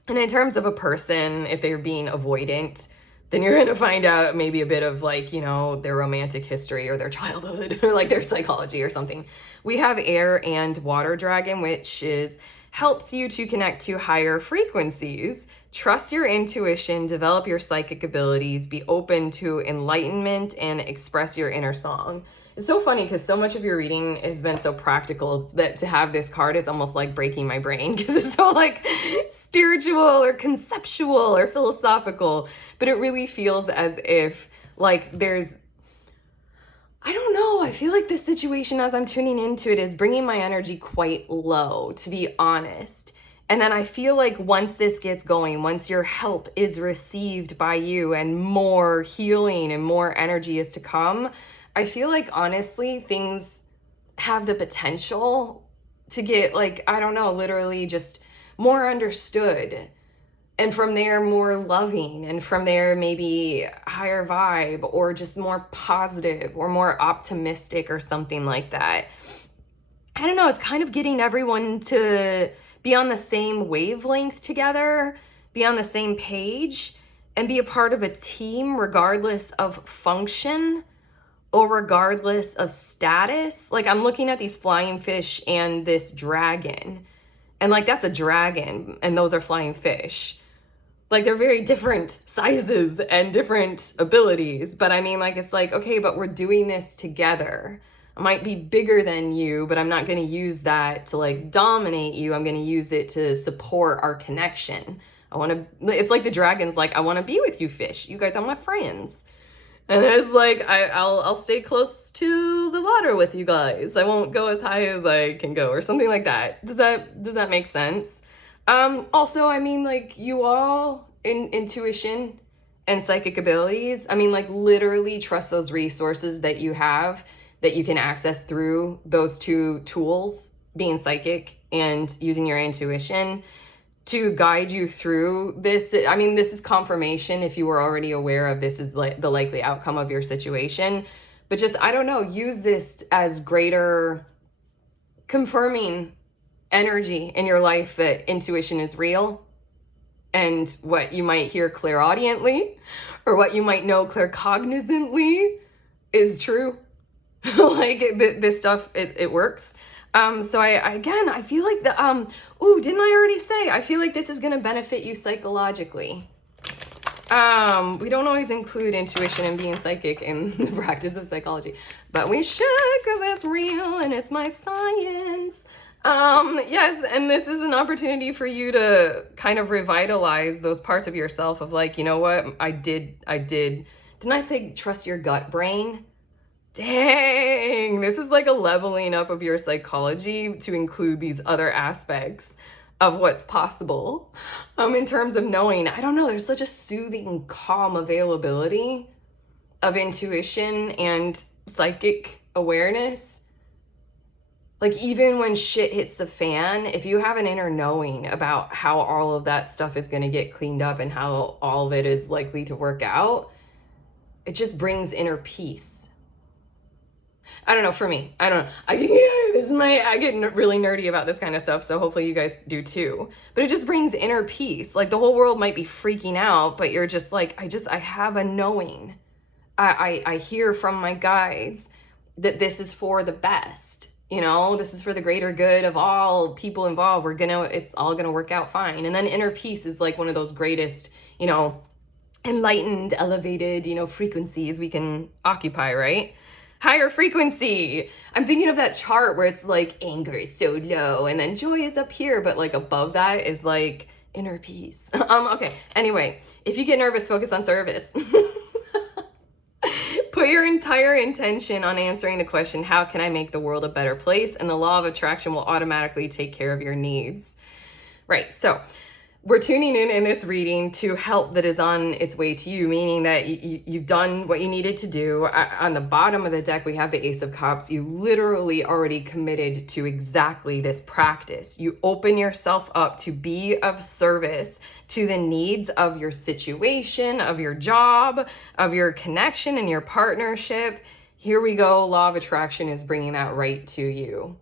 And in terms of a person, if they're being avoidant, then you're going to find out maybe a bit of like, you know, their romantic history or their childhood or like their psychology or something. We have air and water dragon, which helps you to connect to higher frequencies. Trust your intuition, develop your psychic abilities, be open to enlightenment, and express your inner song. It's so funny because so much of your reading has been so practical that to have this card, it's almost like breaking my brain because it's so like spiritual or conceptual or philosophical. But it really feels as if like there's, I don't know, I feel like this situation as I'm tuning into it is bringing my energy quite low, to be honest. And then I feel like once this gets going, once your help is received by you and more healing and more energy is to come, I feel like honestly things have the potential to get like, I don't know, literally just more understood. And from there, more loving. And from there, maybe higher vibe or just more positive or more optimistic or something like that. I don't know, it's kind of getting everyone to be on the same wavelength together, be on the same page, and be a part of a team regardless of function or regardless of status. Like I'm looking at these flying fish and this dragon, and like that's a dragon and those are flying fish. Like they're very different sizes and different abilities, but I mean like it's like, okay, but we're doing this together. I might be bigger than you, but I'm not going to use that to like dominate you. I'm going to use it to support our connection. It's like the dragon's like, I want to be with you, fish. You guys are my friends. And it's like, I'll stay close to the water with you guys. I won't go as high as I can go or something like that. Does that make sense? Also, I mean, like you all in intuition and psychic abilities, I mean, like literally trust those resources that you have that you can access through those two tools, being psychic and using your intuition to guide you through this. I mean, this is confirmation if you were already aware of this is like the likely outcome of your situation, but just, I don't know, use this as greater confirming energy in your life that intuition is real and what you might hear clairaudiently or what you might know claircognizantly is true. Like this stuff, it works. So I feel like didn't I already say, I feel like this is going to benefit you psychologically. We don't always include intuition and being psychic in the practice of psychology, but we should because it's real and it's my science. Yes, and this is an opportunity for you to kind of revitalize those parts of yourself of like, you know what, didn't I say trust your gut brain? Dang, this is like a leveling up of your psychology to include these other aspects of what's possible. In terms of knowing, I don't know, there's such a soothing, calm availability of intuition and psychic awareness. Like even when shit hits the fan, if you have an inner knowing about how all of that stuff is going to get cleaned up and how all of it is likely to work out, it just brings inner peace. I don't know, for me, I don't know. I get really nerdy about this kind of stuff, so hopefully you guys do too. But it just brings inner peace. Like the whole world might be freaking out, but you're just like, I have a knowing. I hear from my guides that this is for the best. You know, this is for the greater good of all people involved. It's all gonna work out fine. And then inner peace is like one of those greatest, you know, enlightened, elevated, you know, frequencies we can occupy, right? Higher frequency. I'm thinking of that chart where it's like anger is so low and then joy is up here, but like above that is like inner peace. Okay. Anyway, if you get nervous, focus on service. Put your entire intention on answering the question, how can I make the world a better place? And the law of attraction will automatically take care of your needs. Right. So we're tuning in this reading to help that is on its way to you, meaning that you've done what you needed to do. On the bottom of the deck, we have the Ace of Cups. You literally already committed to exactly this practice. You open yourself up to be of service to the needs of your situation, of your job, of your connection and your partnership. Here we go. Law of attraction is bringing that right to you.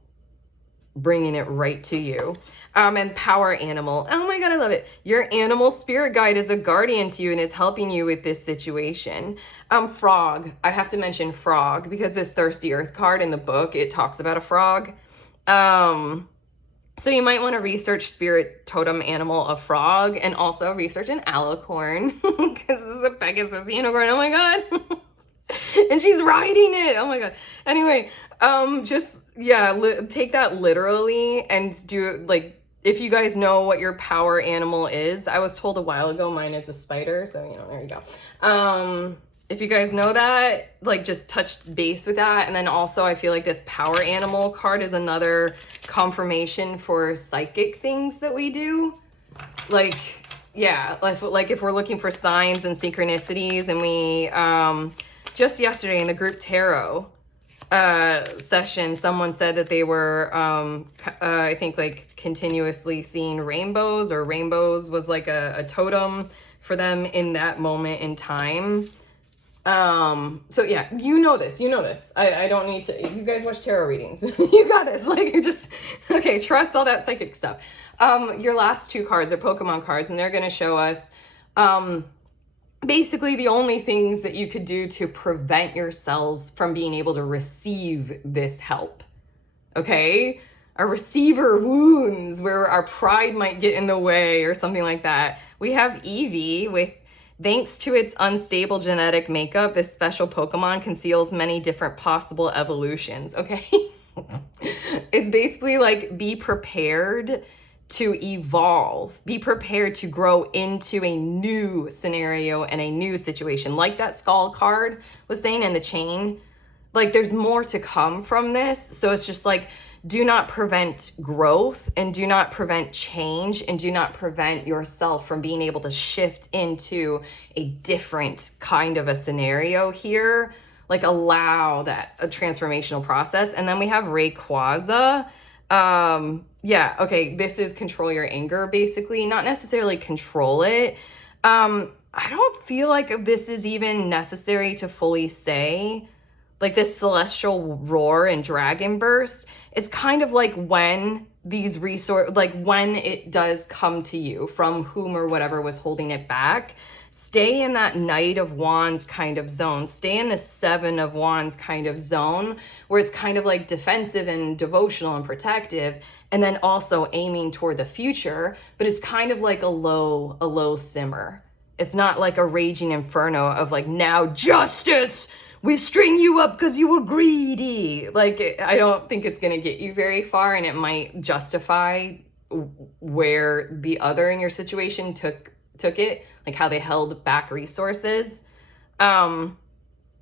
Bringing it right to you. And power animal. Oh my God, I love it. Your animal spirit guide is a guardian to you and is helping you with this situation. Frog. I have to mention frog because this thirsty earth card in the book, it talks about a frog. So you might want to research spirit totem animal of frog and also research an alicorn because this is a Pegasus unicorn. Oh my God. And she's riding it. Oh my God. Anyway, take that literally and do like, if you guys know what your power animal is, I was told a while ago, mine is a spider. So, there you go. If you guys know that, like just touch base with that. And then also I feel like this power animal card is another confirmation for psychic things that we do. Like, yeah, like if we're looking for signs and synchronicities and we, just yesterday in the group tarot session, someone said that they were, I think like continuously seeing rainbows, or rainbows was like a totem for them in that moment in time. So yeah, you know this. I don't need to, you guys watch tarot readings. You got this. Like, okay, trust all that psychic stuff. Your last two cards are Pokemon cards, and they're going to show us, basically the only things that you could do to prevent yourselves from being able to receive this help. Okay? Our receiver wounds where our pride might get in the way or something like that. We have Eevee with, thanks to its unstable genetic makeup, this special Pokemon conceals many different possible evolutions. Okay? It's basically like, be prepared to evolve, be prepared to grow into a new scenario and a new situation. Like that skull card was saying in the chain, like there's more to come from this. So it's just like, do not prevent growth and do not prevent change and do not prevent yourself from being able to shift into a different kind of a scenario here. Like allow that a transformational process. And then we have Rayquaza. Yeah, okay, this is control your anger, basically. Not necessarily control it. I don't feel like this is even necessary to fully say. Like this celestial roar and dragon burst, it's kind of like when these when it does come to you from whom or whatever was holding it back, stay in that Knight of Wands kind of zone. Stay in the Seven of Wands kind of zone where it's kind of like defensive and devotional and protective, and then also aiming toward the future, but it's kind of like a low simmer. It's not like a raging inferno of like, now justice, we string you up because you were greedy. Like, I don't think it's going to get you very far, and it might justify where the other in your situation took it, like how they held back resources. But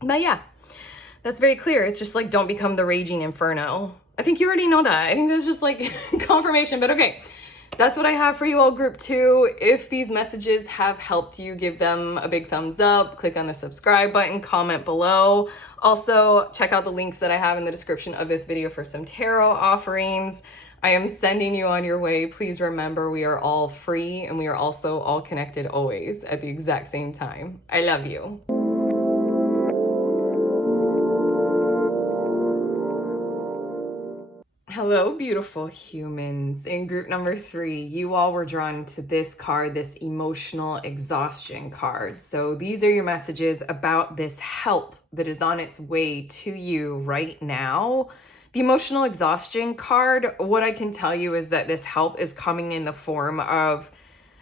yeah, that's very clear. It's just like, don't become the raging inferno. I think you already know that. I think that's just like confirmation, but okay. That's what I have for you all, group 2. If these messages have helped you, give them a big thumbs up, click on the subscribe button, comment below. Also, check out the links that I have in the description of this video for some tarot offerings. I am sending you on your way. Please remember, we are all free and we are also all connected always at the exact same time. I love you. Hello, beautiful humans. In group number 3, you all were drawn to this card, this emotional exhaustion card. So these are your messages about this help that is on its way to you right now. The emotional exhaustion card, what I can tell you is that this help is coming in the form of,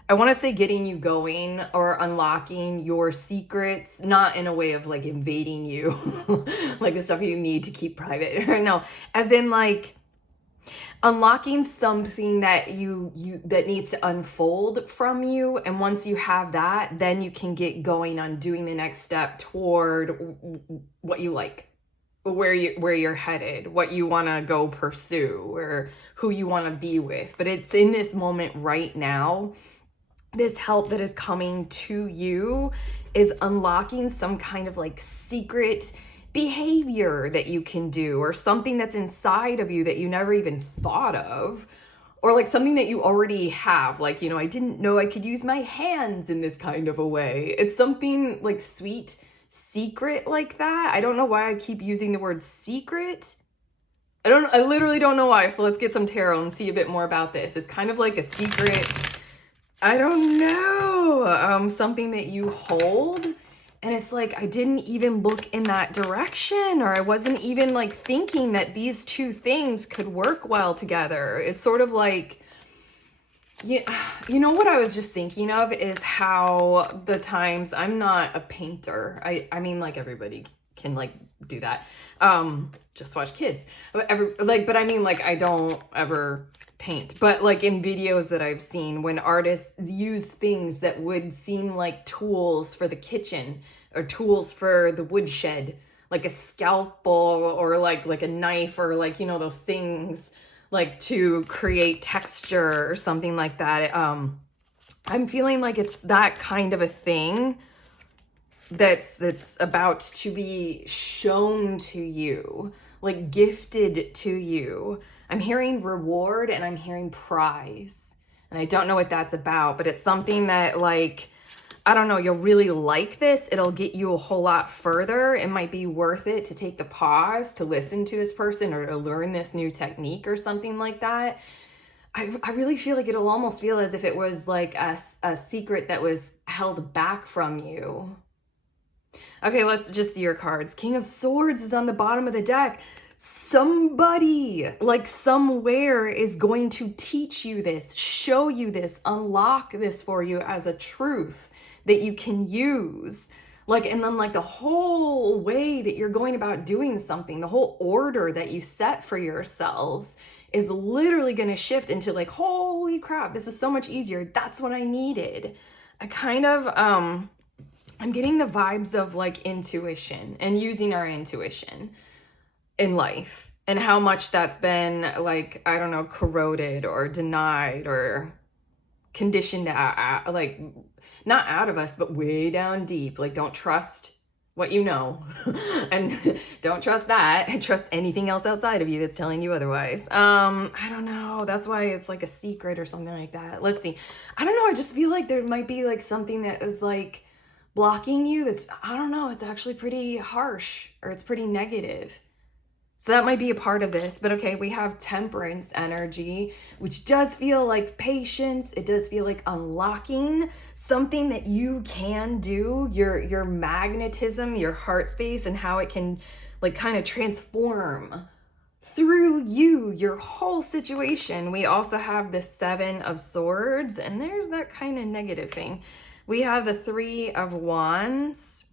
I want to say, getting you going or unlocking your secrets, not in a way of like invading you, like the stuff you need to keep private. No, as in like, unlocking something that that needs to unfold from you, and once you have that, then you can get going on doing the next step toward what you like, where you're headed, what you want to go pursue, or who you want to be with. But it's in this moment right now this help that is coming to you is unlocking some kind of like secret behavior that you can do, or something that's inside of you that you never even thought of, or like something that you already have. Like, I didn't know I could use my hands in this kind of a way. It's something like sweet secret like that. I don't know why I keep using the word secret. I literally don't know why. So let's get some tarot and see a bit more about this. It's kind of like a secret, I don't know, something that you hold. And it's like, I didn't even look in that direction, or I wasn't even like thinking that these two things could work well together. It's sort of like, you know what I was just thinking of is how the times, I'm not a painter. I mean, like, everybody can like do that. Just watch kids. But I mean, like, I don't ever paint, but like in videos that I've seen, when artists use things that would seem like tools for the kitchen or tools for the woodshed, like a scalpel or like a knife, or like, those things like to create texture or something like that. I'm feeling like it's that kind of a thing that's about to be shown to you, like gifted to you. I'm hearing reward and I'm hearing prize. And I don't know what that's about, but it's something that, like, I don't know, you'll really like this. It'll get you a whole lot further. It might be worth it to take the pause to listen to this person or to learn this new technique or something like that. I really feel like it'll almost feel as if it was like a secret that was held back from you. Okay, let's just see your cards. King of Swords is on the bottom of the deck. Somebody, like somewhere, is going to teach you this, show you this, unlock this for you as a truth that you can use. Like, and then like the whole way that you're going about doing something, the whole order that you set for yourselves is literally going to shift into like, holy crap, this is so much easier. That's what I needed. I kind of, I'm getting the vibes of like intuition and using our intuition in life, and how much that's been like, I don't know, corroded or denied or conditioned out, like not out of us, but way down deep. Like, don't trust what you know and don't trust that, and trust anything else outside of you that's telling you otherwise. I don't know, that's why it's like a secret or something like that. Let's see. I don't know, I just feel like there might be like something that is like blocking you that's, I don't know, it's actually pretty harsh, or it's pretty negative. So that might be a part of this. But okay, we have Temperance energy, which does feel like patience. It does feel like unlocking something that you can do, your magnetism, your heart space, and how it can like kind of transform through you, your whole situation. We also have the Seven of Swords, and there's that kind of negative thing. We have the Three of Wands,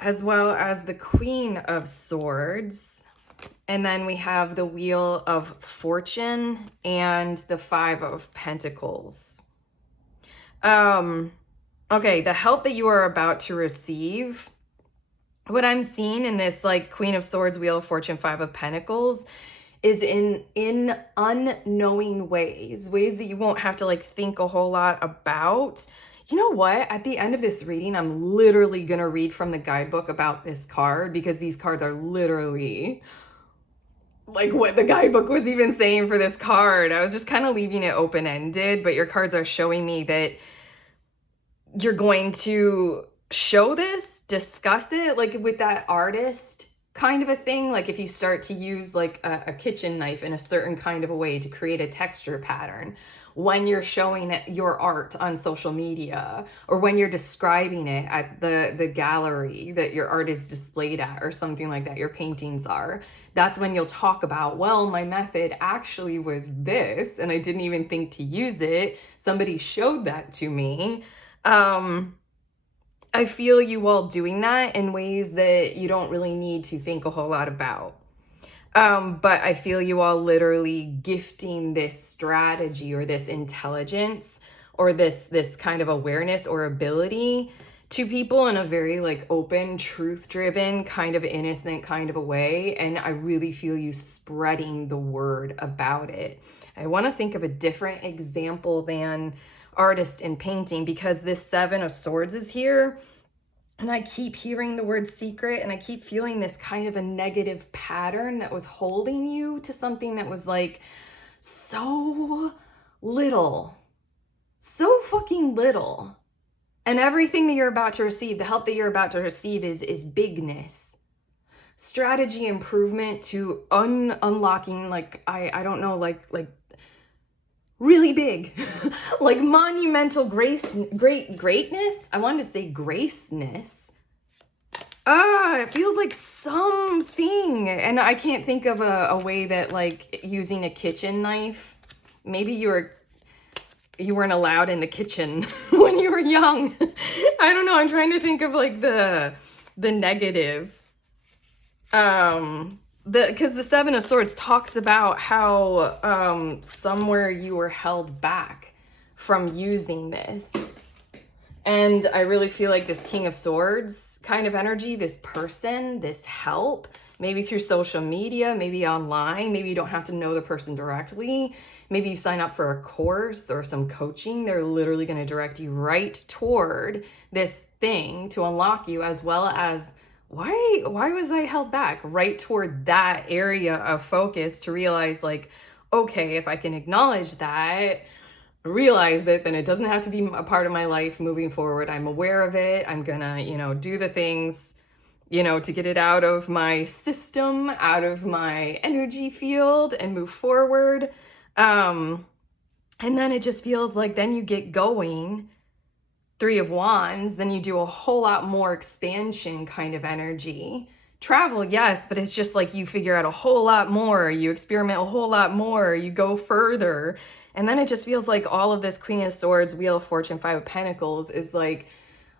as well as the Queen of Swords. And then we have the Wheel of Fortune and the Five of Pentacles. Okay, the help that you are about to receive, what I'm seeing in this like Queen of Swords, Wheel of Fortune, Five of Pentacles, is in unknowing ways that you won't have to like think a whole lot about. You know what? At the end of this reading, I'm literally going to read from the guidebook about this card, because these cards are literally like what the guidebook was even saying for this card. I was just kind of leaving it open-ended, but your cards are showing me that you're going to show this, discuss it, like with that artist kind of a thing. Like if you start to use like a kitchen knife in a certain kind of a way to create a texture pattern, when you're showing it, your art on social media, or when you're describing it at the gallery that your art is displayed at, or something like that, your paintings are, that's when you'll talk about, well, my method actually was this, and I didn't even think to use it. Somebody showed that to me. I feel you all doing that in ways that you don't really need to think a whole lot about. But I feel you all literally gifting this strategy or this intelligence or this kind of awareness or ability to people in a very like open, truth-driven, kind of innocent kind of a way. And I really feel you spreading the word about it. I want to think of a different example than artist in painting, because this Seven of Swords is here. And I keep hearing the word secret, and I keep feeling this kind of a negative pattern that was holding you to something that was like so little, so fucking little. And everything that you're about to receive, the help that you're about to receive is bigness. Strategy improvement to unlocking, like, I don't know, like really big, like monumental greatness. I wanted to say graceness. It feels like something, and I can't think of a way that, like, using a kitchen knife. Maybe you weren't allowed in the kitchen when you were young. I don't know. I'm trying to think of like the negative. Because the Seven of Swords talks about how somewhere you were held back from using this. And I really feel like this King of Swords kind of energy, this person, this help, maybe through social media, maybe online, maybe you don't have to know the person directly. Maybe you sign up for a course or some coaching. They're literally going to direct you right toward this thing to unlock you, as well as why was I held back? Right toward that area of focus to realize, like, okay, if I can acknowledge that, realize it, then it doesn't have to be a part of my life moving forward. I'm aware of it. I'm gonna, do the things, to get it out of my system, out of my energy field, and move forward. And then it just feels like then you get going, Three of Wands, then you do a whole lot more expansion kind of energy. Travel, yes, but it's just like you figure out a whole lot more, you experiment a whole lot more, you go further. And then it just feels like all of this Queen of Swords, Wheel of Fortune, Five of Pentacles is like,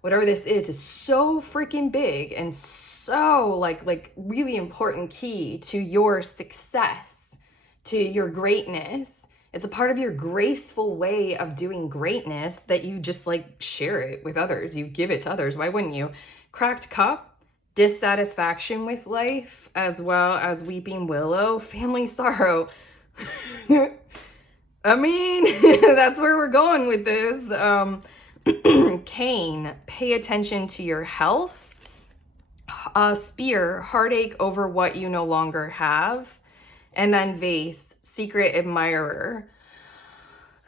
whatever this is so freaking big and so like really important key to your success, to your greatness. It's a part of your graceful way of doing greatness that you just like share it with others. You give it to others. Why wouldn't you? Cracked Cup, dissatisfaction with life, as well as Weeping Willow, family sorrow. I mean, that's where we're going with this. Cane, pay attention to your health. Spear, heartache over what you no longer have. And then Vase, secret admirer.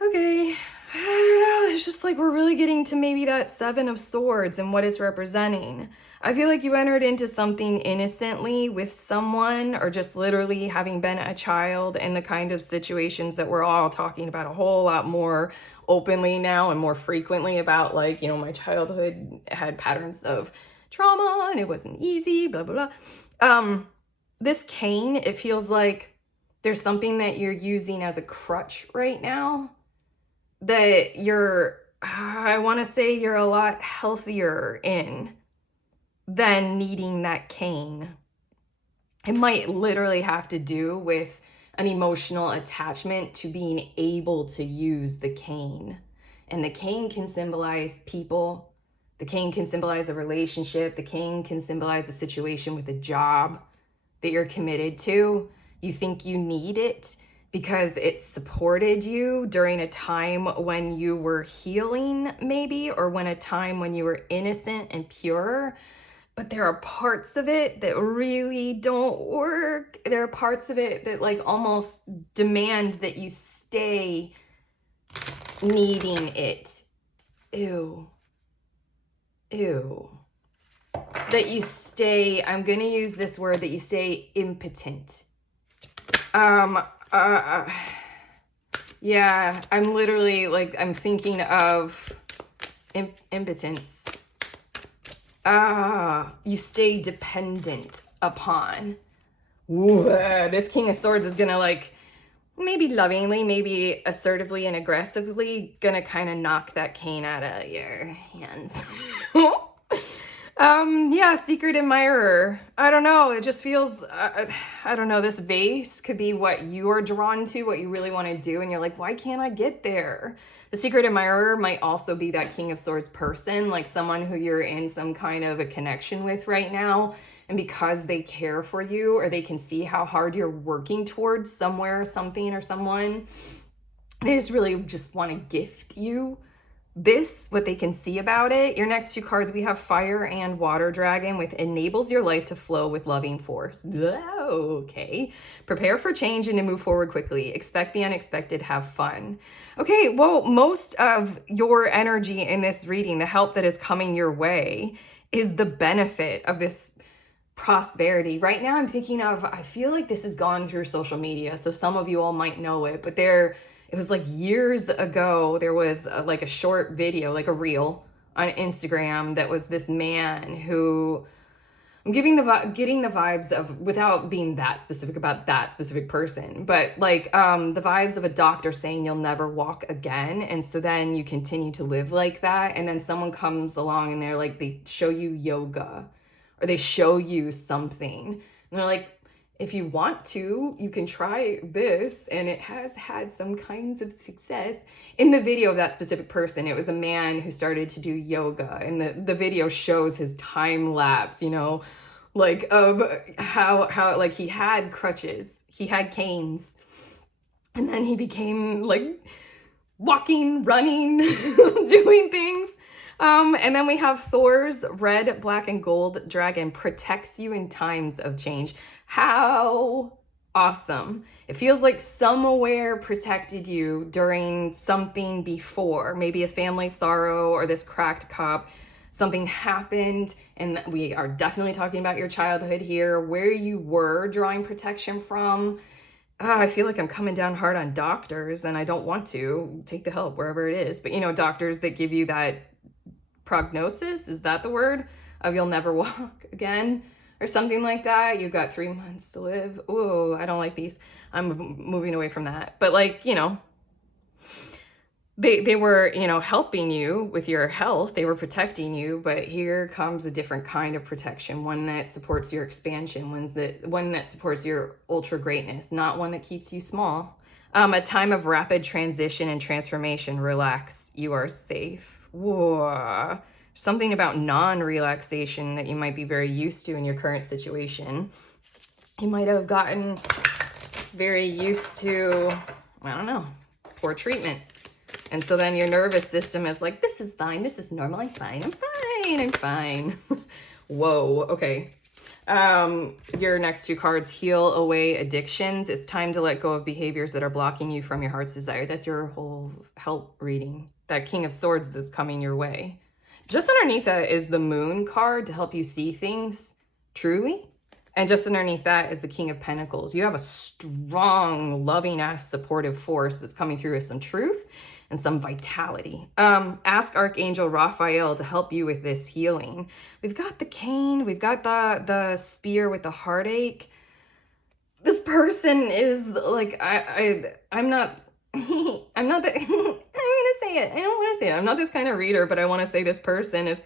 Okay, I don't know. It's just like we're really getting to maybe that Seven of Swords and what it's representing. I feel like you entered into something innocently with someone, or just literally having been a child, and the kind of situations that we're all talking about a whole lot more openly now and more frequently about, like, my childhood had patterns of trauma and it wasn't easy, blah, blah, blah. This cane, it feels like there's something that you're using as a crutch right now that I want to say you're a lot healthier in than needing that cane. It might literally have to do with an emotional attachment to being able to use the cane. And the cane can symbolize people. The cane can symbolize a relationship. The cane can symbolize a situation with a job that you're committed to. You think you need it because it supported you during a time when you were healing, maybe, or a time when you were innocent and pure. But there are parts of it that really don't work. There are parts of it that like almost demand that you stay needing it. Ew. That you stay, I'm going to use this word, that you stay impotent. Yeah, I'm literally like, I'm thinking of impotence. You stay dependent upon. Ooh, this King of Swords is gonna, like, maybe lovingly, maybe assertively and aggressively, gonna kind of knock that cane out of your hands. Yeah, secret admirer. I don't know. It just feels, I don't know. This vase could be what you are drawn to, what you really want to do. And you're like, why can't I get there? The secret admirer might also be that King of Swords person, like someone who you're in some kind of a connection with right now. And because they care for you, or they can see how hard you're working towards somewhere, something, or someone, they just really just want to gift you This, what they can see about it, your next two cards, we have Fire and Water Dragon, with enables your life to flow with loving force. Okay. Prepare for change and to move forward quickly. Expect the unexpected, have fun. Okay, well, most of your energy in this reading, the help that is coming your way, is the benefit of this prosperity. Right now I'm thinking of, I feel like this has gone through social media, so some of you all might know it, but it was like years ago, there was like a short video, like a reel on Instagram, that was this man who, I'm getting the vibes of, without being that specific about that specific person, but like the vibes of a doctor saying you'll never walk again. And so then you continue to live like that. And then someone comes along and they're like, they show you yoga or they show you something. And they're like, if you want to, you can try this. And it has had some kinds of success. In the video of that specific person, it was a man who started to do yoga. And the video shows his time lapse, you know, like of how like he had crutches, he had canes. And then he became like walking, running, doing things. And then we have Thor's red, black, and gold dragon, protects you in times of change. How awesome. It feels like somewhere protected you during something before, maybe a family sorrow or this cracked cup. Something happened, and we are definitely talking about your childhood here, where you were drawing protection from. I feel like I'm coming down hard on doctors, and I don't want to. Take the help wherever it is. But you know, doctors that give you that prognosis, is that the word? Of you'll never walk again or something like that. You've got 3 months to live. Ooh, I don't like these. I'm moving away from that. But like, you know, they were, you know, helping you with your health. They were protecting you, but here comes a different kind of protection, one that supports your expansion, one that supports your ultra greatness, not one that keeps you small. A time of rapid transition and transformation. Relax, you are safe. Whoa. Something about non-relaxation that you might be very used to in your current situation. You might have gotten very used to, I don't know, poor treatment. And so then your nervous system is like, this is fine, this is normal, I'm fine, I'm fine, I'm fine. Whoa, okay. Your next two cards, heal away addictions. It's time to let go of behaviors that are blocking you from your heart's desire. That's your whole help reading. That King of Swords that's coming your way. Just underneath that is the Moon card to help you see things truly. And just underneath that is the King of Pentacles. You have a strong, loving-ass, supportive force that's coming through with some truth and some vitality. Ask Archangel Raphael to help you with this healing. We've got the cane. We've got the spear with the heartache. This person is like, I'm not, I'm not that, I'm gonna say it. I don't want to say it. I'm not this kind of reader, but I want to say this person is,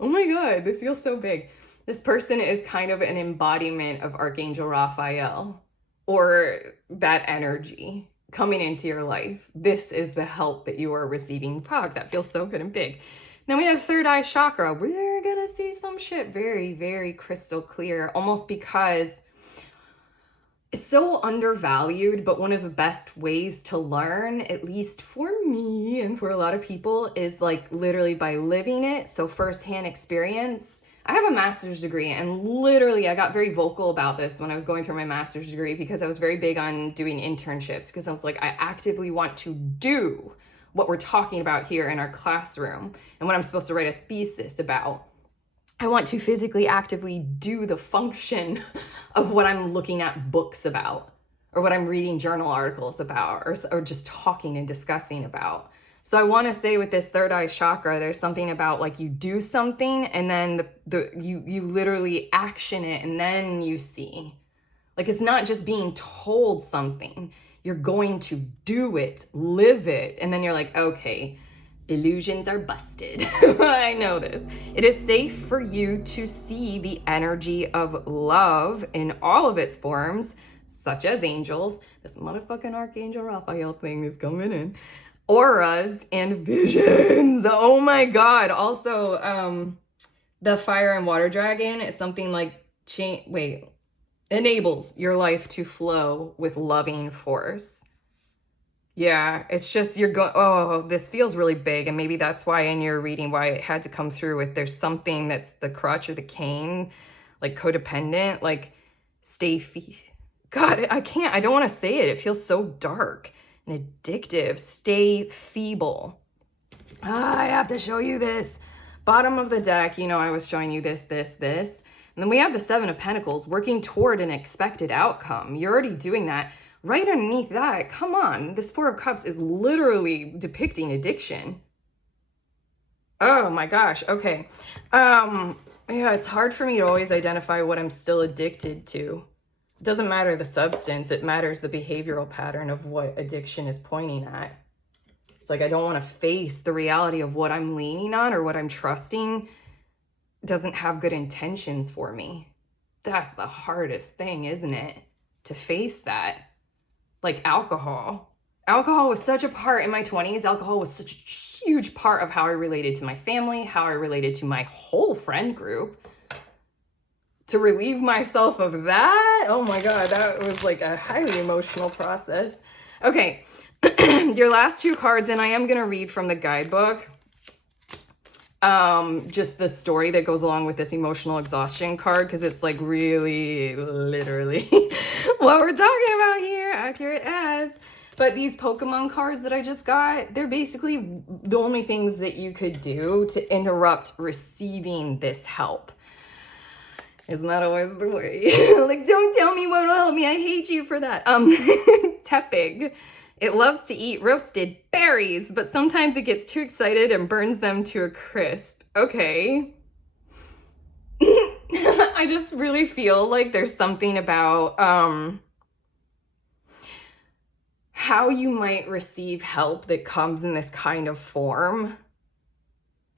oh my God, this feels so big. This person is kind of an embodiment of Archangel Raphael, or that energy coming into your life. This is the help that you are receiving. Fuck, that feels so good and big. Then we have third eye chakra. We're gonna see some shit very, very crystal clear, almost because it's so undervalued, but one of the best ways to learn, at least for me and for a lot of people, is like literally by living it. So firsthand experience. I have a master's degree, and literally I got very vocal about this when I was going through my master's degree, because I was very big on doing internships, because I was like, I actively want to do what we're talking about here in our classroom and what I'm supposed to write a thesis about. I want to physically actively do the function of what I'm looking at books about, or what I'm reading journal articles about, or just talking and discussing about. So I want to say with this third eye chakra, there's something about like you do something and then you literally action it, and then you see. Like it's not just being told something. You're going to do it, live it, and then you're like, okay, illusions are busted. I know this. It is safe for you to see the energy of love in all of its forms, such as angels. This motherfucking Archangel Raphael thing is coming in. Auras and visions. Oh my God. Also, the fire and water dragon is something like enables your life to flow with loving force. Yeah, it's just you're going, oh, this feels really big. And maybe that's why in your reading, why it had to come through with there's something that's the crutch or the cane, like codependent, like stay, God, I can't, I don't want to say it. It feels so dark and addictive. Stay feeble. I have to show you this. Bottom of the deck, you know, I was showing you this. And then we have the Seven of Pentacles working toward an expected outcome. You're already doing that. Right underneath that, come on, this Four of Cups is literally depicting addiction. Oh my gosh, okay. Yeah, it's hard for me to always identify what I'm still addicted to. It doesn't matter the substance, it matters the behavioral pattern of what addiction is pointing at. It's like I don't want to face the reality of what I'm leaning on or what I'm trusting doesn't have good intentions for me. That's the hardest thing, isn't it? To face that. Like alcohol. Alcohol was such a part in my 20s. Alcohol was such a huge part of how I related to my family, how I related to my whole friend group. To relieve myself of that, oh my God, that was like a highly emotional process. Okay, your last two cards, and I am going to read from the guidebook. Just the story that goes along with this emotional exhaustion card, because it's like really literally what we're talking about here, accurate as. But these Pokemon cards that I just got, they're basically the only things that you could do to interrupt receiving this help. Isn't that always the way? Like, don't tell me what will help me. I hate you for that. Tepig. It loves to eat roasted berries, but sometimes it gets too excited and burns them to a crisp. Okay. I just really feel like there's something about how you might receive help that comes in this kind of form.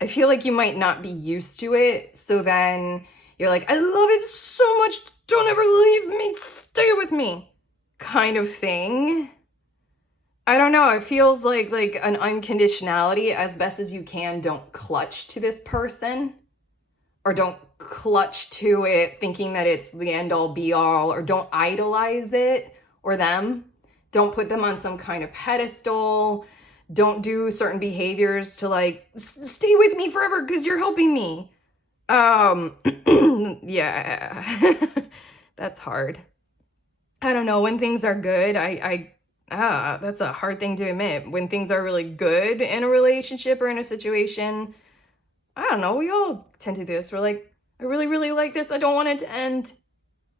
I feel like you might not be used to it, so then you're like, I love it so much, don't ever leave me, stay with me, kind of thing. I don't know, it feels like an unconditionality. As best as you can, don't clutch to this person, or don't clutch to it thinking that it's the end all be all, or don't idolize it or them. Don't put them on some kind of pedestal. Don't do certain behaviors to like, stay with me forever because you're helping me. Yeah, that's hard. I don't know, when things are good, that's a hard thing to admit. When things are really good in a relationship or in a situation, I don't know, we all tend to do this. We're like, I really, really like this. I don't want it to end.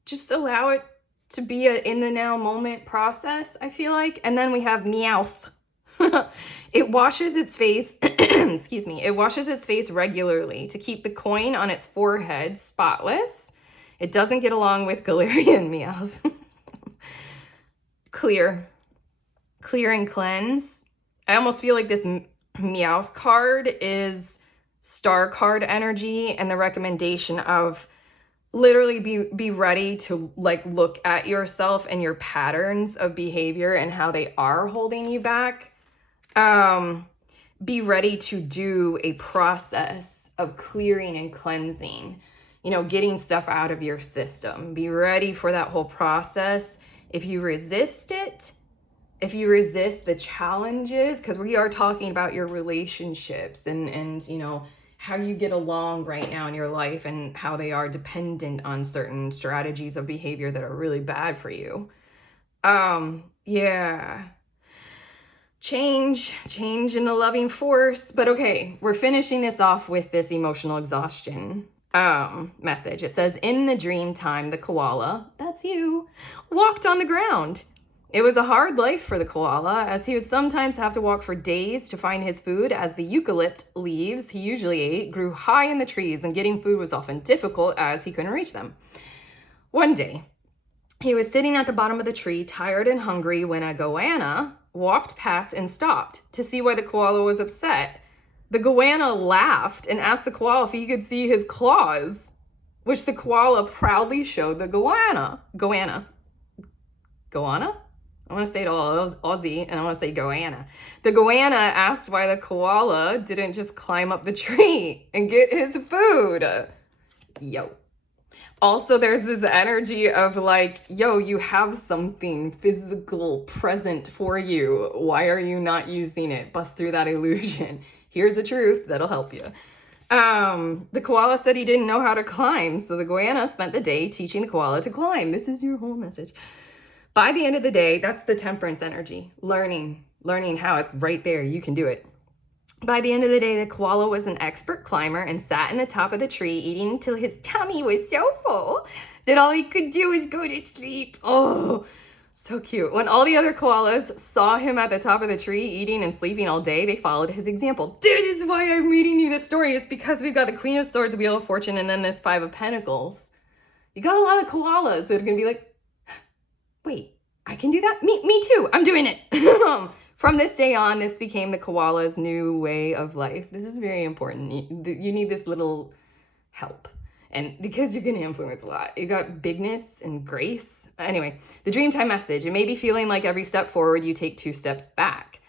Just allow it to be a in the now moment process, I feel like. And then we have Meowth. It washes its face, excuse me, it washes its face regularly to keep the coin on its forehead spotless. It doesn't get along with Galarian Meowth. Clear and cleanse. I almost feel like this Meowth card is star card energy and the recommendation of literally be ready to like look at yourself and your patterns of behavior and how they are holding you back. Be ready to do a process of clearing and cleansing, you know, getting stuff out of your system. Be ready for that whole process. If you resist it, if you resist the challenges, because we are talking about your relationships and you know, how you get along right now in your life and how they are dependent on certain strategies of behavior that are really bad for you. Yeah. Change in a loving force. But okay, we're finishing this off with this emotional exhaustion message. It says, in the dream time, the koala, that's you, walked on the ground. It was a hard life for the koala, as he would sometimes have to walk for days to find his food, as the eucalypt leaves he usually ate grew high in the trees, and getting food was often difficult as he couldn't reach them. One day, he was sitting at the bottom of the tree, tired and hungry, when a goanna walked past and stopped to see why the koala was upset. The goanna laughed and asked the koala if he could see his claws, which the koala proudly showed the goanna? I want to say it all Aussie, and I want to say goanna. The goanna asked why the koala didn't just climb up the tree and get his food. Yo. Also, there's this energy of like, yo, you have something physical present for you. Why are you not using it? Bust through that illusion. Here's the truth that'll help you. The koala said he didn't know how to climb, so the goanna spent the day teaching the koala to climb. This is your whole message. By the end of the day, that's the temperance energy. Learning how it's right there. You can do it. By the end of the day, the koala was an expert climber and sat in the top of the tree eating until his tummy was so full that all he could do was go to sleep. Oh, so cute. When all the other koalas saw him at the top of the tree eating and sleeping all day, they followed his example. This is why I'm reading you this story. It's because we've got the Queen of Swords, Wheel of Fortune, and then this Five of Pentacles. You got a lot of koalas that are going to be like, wait, I can do that? Me too. I'm doing it. From this day on, this became the koala's new way of life. This is very important. You need this little help. And because you're going to influence a lot. You got bigness and grace. Anyway, the Dreamtime message. It may be feeling like every step forward, you take 2 steps back.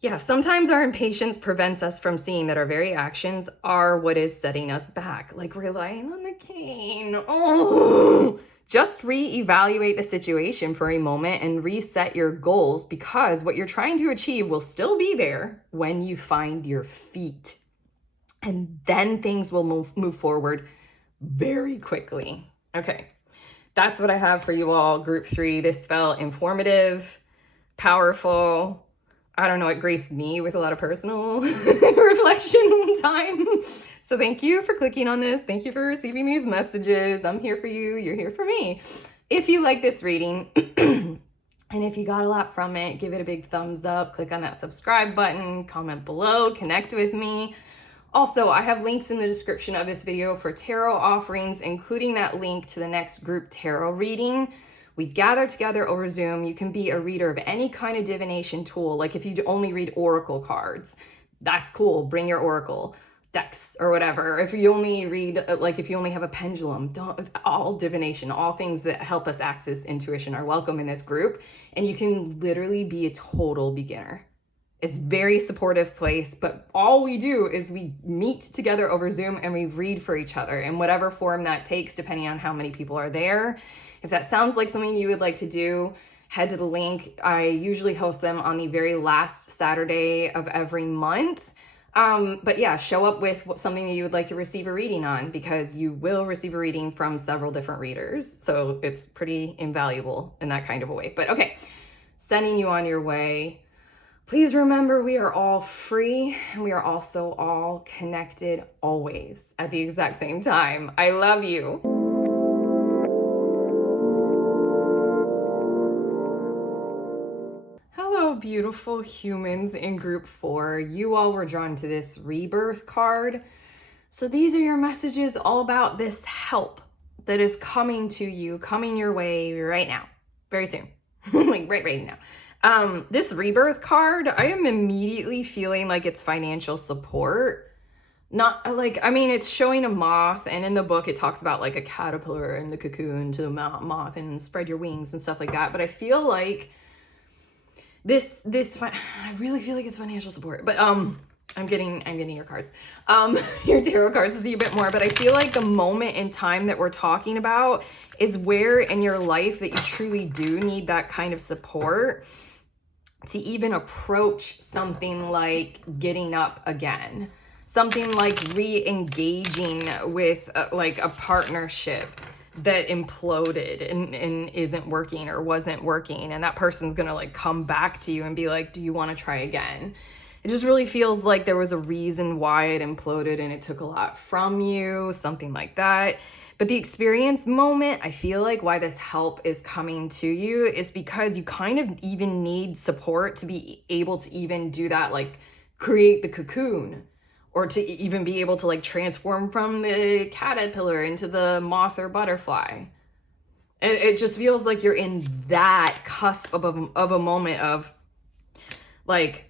Yeah, sometimes our impatience prevents us from seeing that our very actions are what is setting us back. Like relying on the cane. Oh! Just reevaluate the situation for a moment and reset your goals, because what you're trying to achieve will still be there when you find your feet. And then things will move forward very quickly. Okay, that's what I have for you all, group 3. This felt informative, powerful. I don't know, it graced me with a lot of personal reflection time. So thank you for clicking on this. Thank you for receiving these messages. I'm here for you. You're here for me. If you like this reading, and if you got a lot from it, give it a big thumbs up. Click on that subscribe button, comment below, connect with me. Also, I have links in the description of this video for tarot offerings, including that link to the next group tarot reading. We gather together over Zoom. You can be a reader of any kind of divination tool. Like if you only read oracle cards, that's cool. Bring your oracle decks or whatever. If you only read, like if you only have a pendulum, all divination, all things that help us access intuition are welcome in this group. And you can literally be a total beginner. It's very supportive place, but all we do is we meet together over Zoom and we read for each other in whatever form that takes, depending on how many people are there. If that sounds like something you would like to do, head to the link. I usually host them on the very last Saturday of every month. But yeah, show up with something that you would like to receive a reading on, because you will receive a reading from several different readers. So it's pretty invaluable in that kind of a way. But okay, sending you on your way. Please remember, we are all free and we are also all connected always at the exact same time. I love you. Hello, beautiful humans in group 4. You all were drawn to this Rebirth card. So these are your messages all about this help that is coming to you, coming your way right now, very soon, like right now. This Rebirth card, I am immediately feeling like it's financial support. Not like, I mean, it's showing a moth, and in the book it talks about like a caterpillar and the cocoon to the moth and spread your wings and stuff like that. But I feel like I really feel like it's financial support, but I'm getting your cards, your tarot cards to see a bit more. But I feel like the moment in time that we're talking about is where in your life that you truly do need that kind of support to even approach something like getting up again, something like re-engaging with like a partnership that imploded and isn't working or wasn't working, and that person's gonna like come back to you and be like, do you want to try again? It just really feels like there was a reason why it imploded and it took a lot from you, something like that. But the experience moment, I feel like why this help is coming to you is because you kind of even need support to be able to even do that, like create the cocoon, or to even be able to like transform from the caterpillar into the moth or butterfly. It just feels like you're in that cusp of a moment of like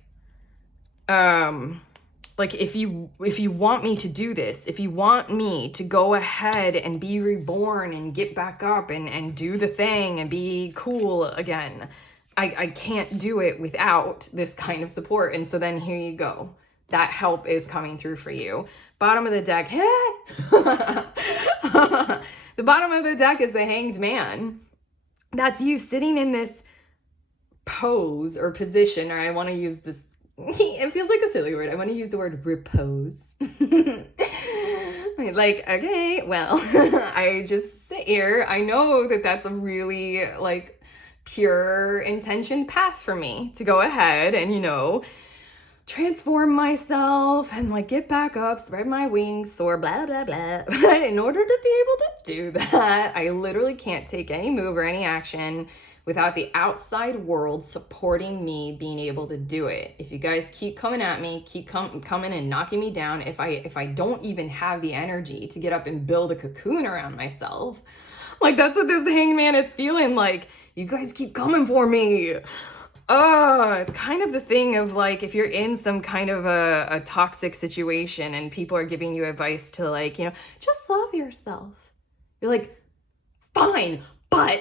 if you want me to do this, if you want me to go ahead and be reborn and get back up and do the thing and be cool again, I can't do it without this kind of support. And so then here you go. that help is coming through for you. Bottom of the deck, the bottom of the deck is the Hanged Man. That's you sitting in this pose or position, or I want to use this, it feels like a silly word. I want to use the word repose. Like, okay, well, I just sit here. I know that that's a really like pure intention path for me to go ahead and, you know, transform myself and like get back up, spread my wings, soar, blah, blah, blah. But in order to be able to do that, I literally can't take any move or any action without the outside world supporting me being able to do it. If you guys keep coming at me, keep coming and knocking me down, if I don't even have the energy to get up and build a cocoon around myself, like that's what this hangman is feeling like. You guys keep coming for me. It's kind of the thing of like, if you're in some kind of a toxic situation and people are giving you advice to like, you know, just love yourself. You're like, fine, but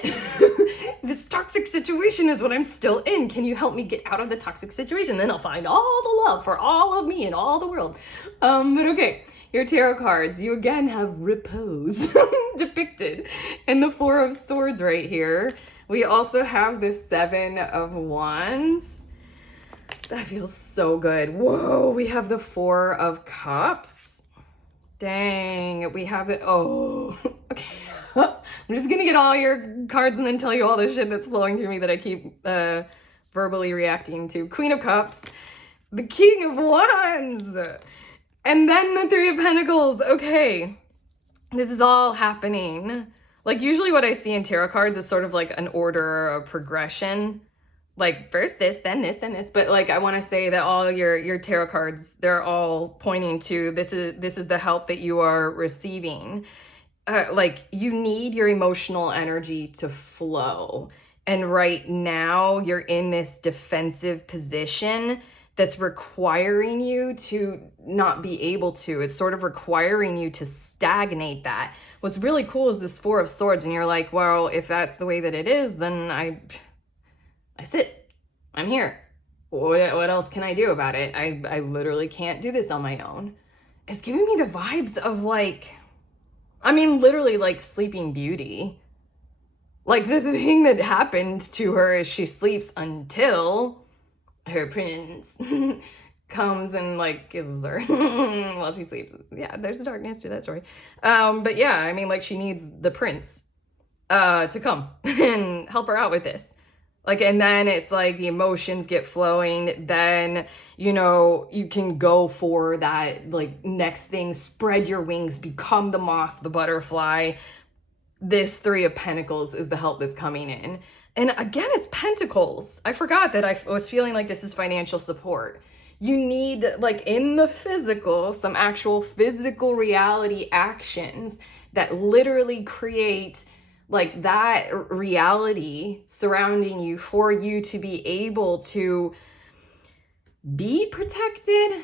this toxic situation is what I'm still in. Can you help me get out of the toxic situation? Then I'll find all the love for all of me and all the world. But okay, your tarot cards, you again have repose depicted in the Four of Swords right here. We also have the Seven of Wands. That feels so good. Whoa, we have the Four of Cups. Dang, we have the, oh, okay. I'm just gonna get all your cards and then tell you all the shit that's flowing through me that I keep verbally reacting to. Queen of Cups, the King of Wands, and then the Three of Pentacles. Okay, this is all happening. Like usually what I see in tarot cards is sort of like an order or a progression. Like first this, then this, then this. But like I want to say that all your tarot cards, they're all pointing to this is the help that you are receiving. Like you need your emotional energy to flow. And right now you're in this defensive position that's requiring you to not be able to. It's sort of requiring you to stagnate that. What's really cool is this Four of Swords, and you're like, well, if that's the way that it is, then I sit. I'm here. What else can I do about it? I literally can't do this on my own. It's giving me the vibes of like, I mean, literally like Sleeping Beauty. Like the thing that happened to her is she sleeps until her prince comes and like kisses her while she sleeps. Yeah, there's a darkness to that story. But yeah, I mean, like she needs the prince to come and help her out with this. Like, and then it's like the emotions get flowing. Then, you know, you can go for that like next thing, spread your wings, become the moth, the butterfly. This Three of Pentacles is the help that's coming in. And again, it's pentacles. I forgot that I was feeling like this is financial support. You need, like in the physical, some actual physical reality actions that literally create like that reality surrounding you for you to be able to be protected,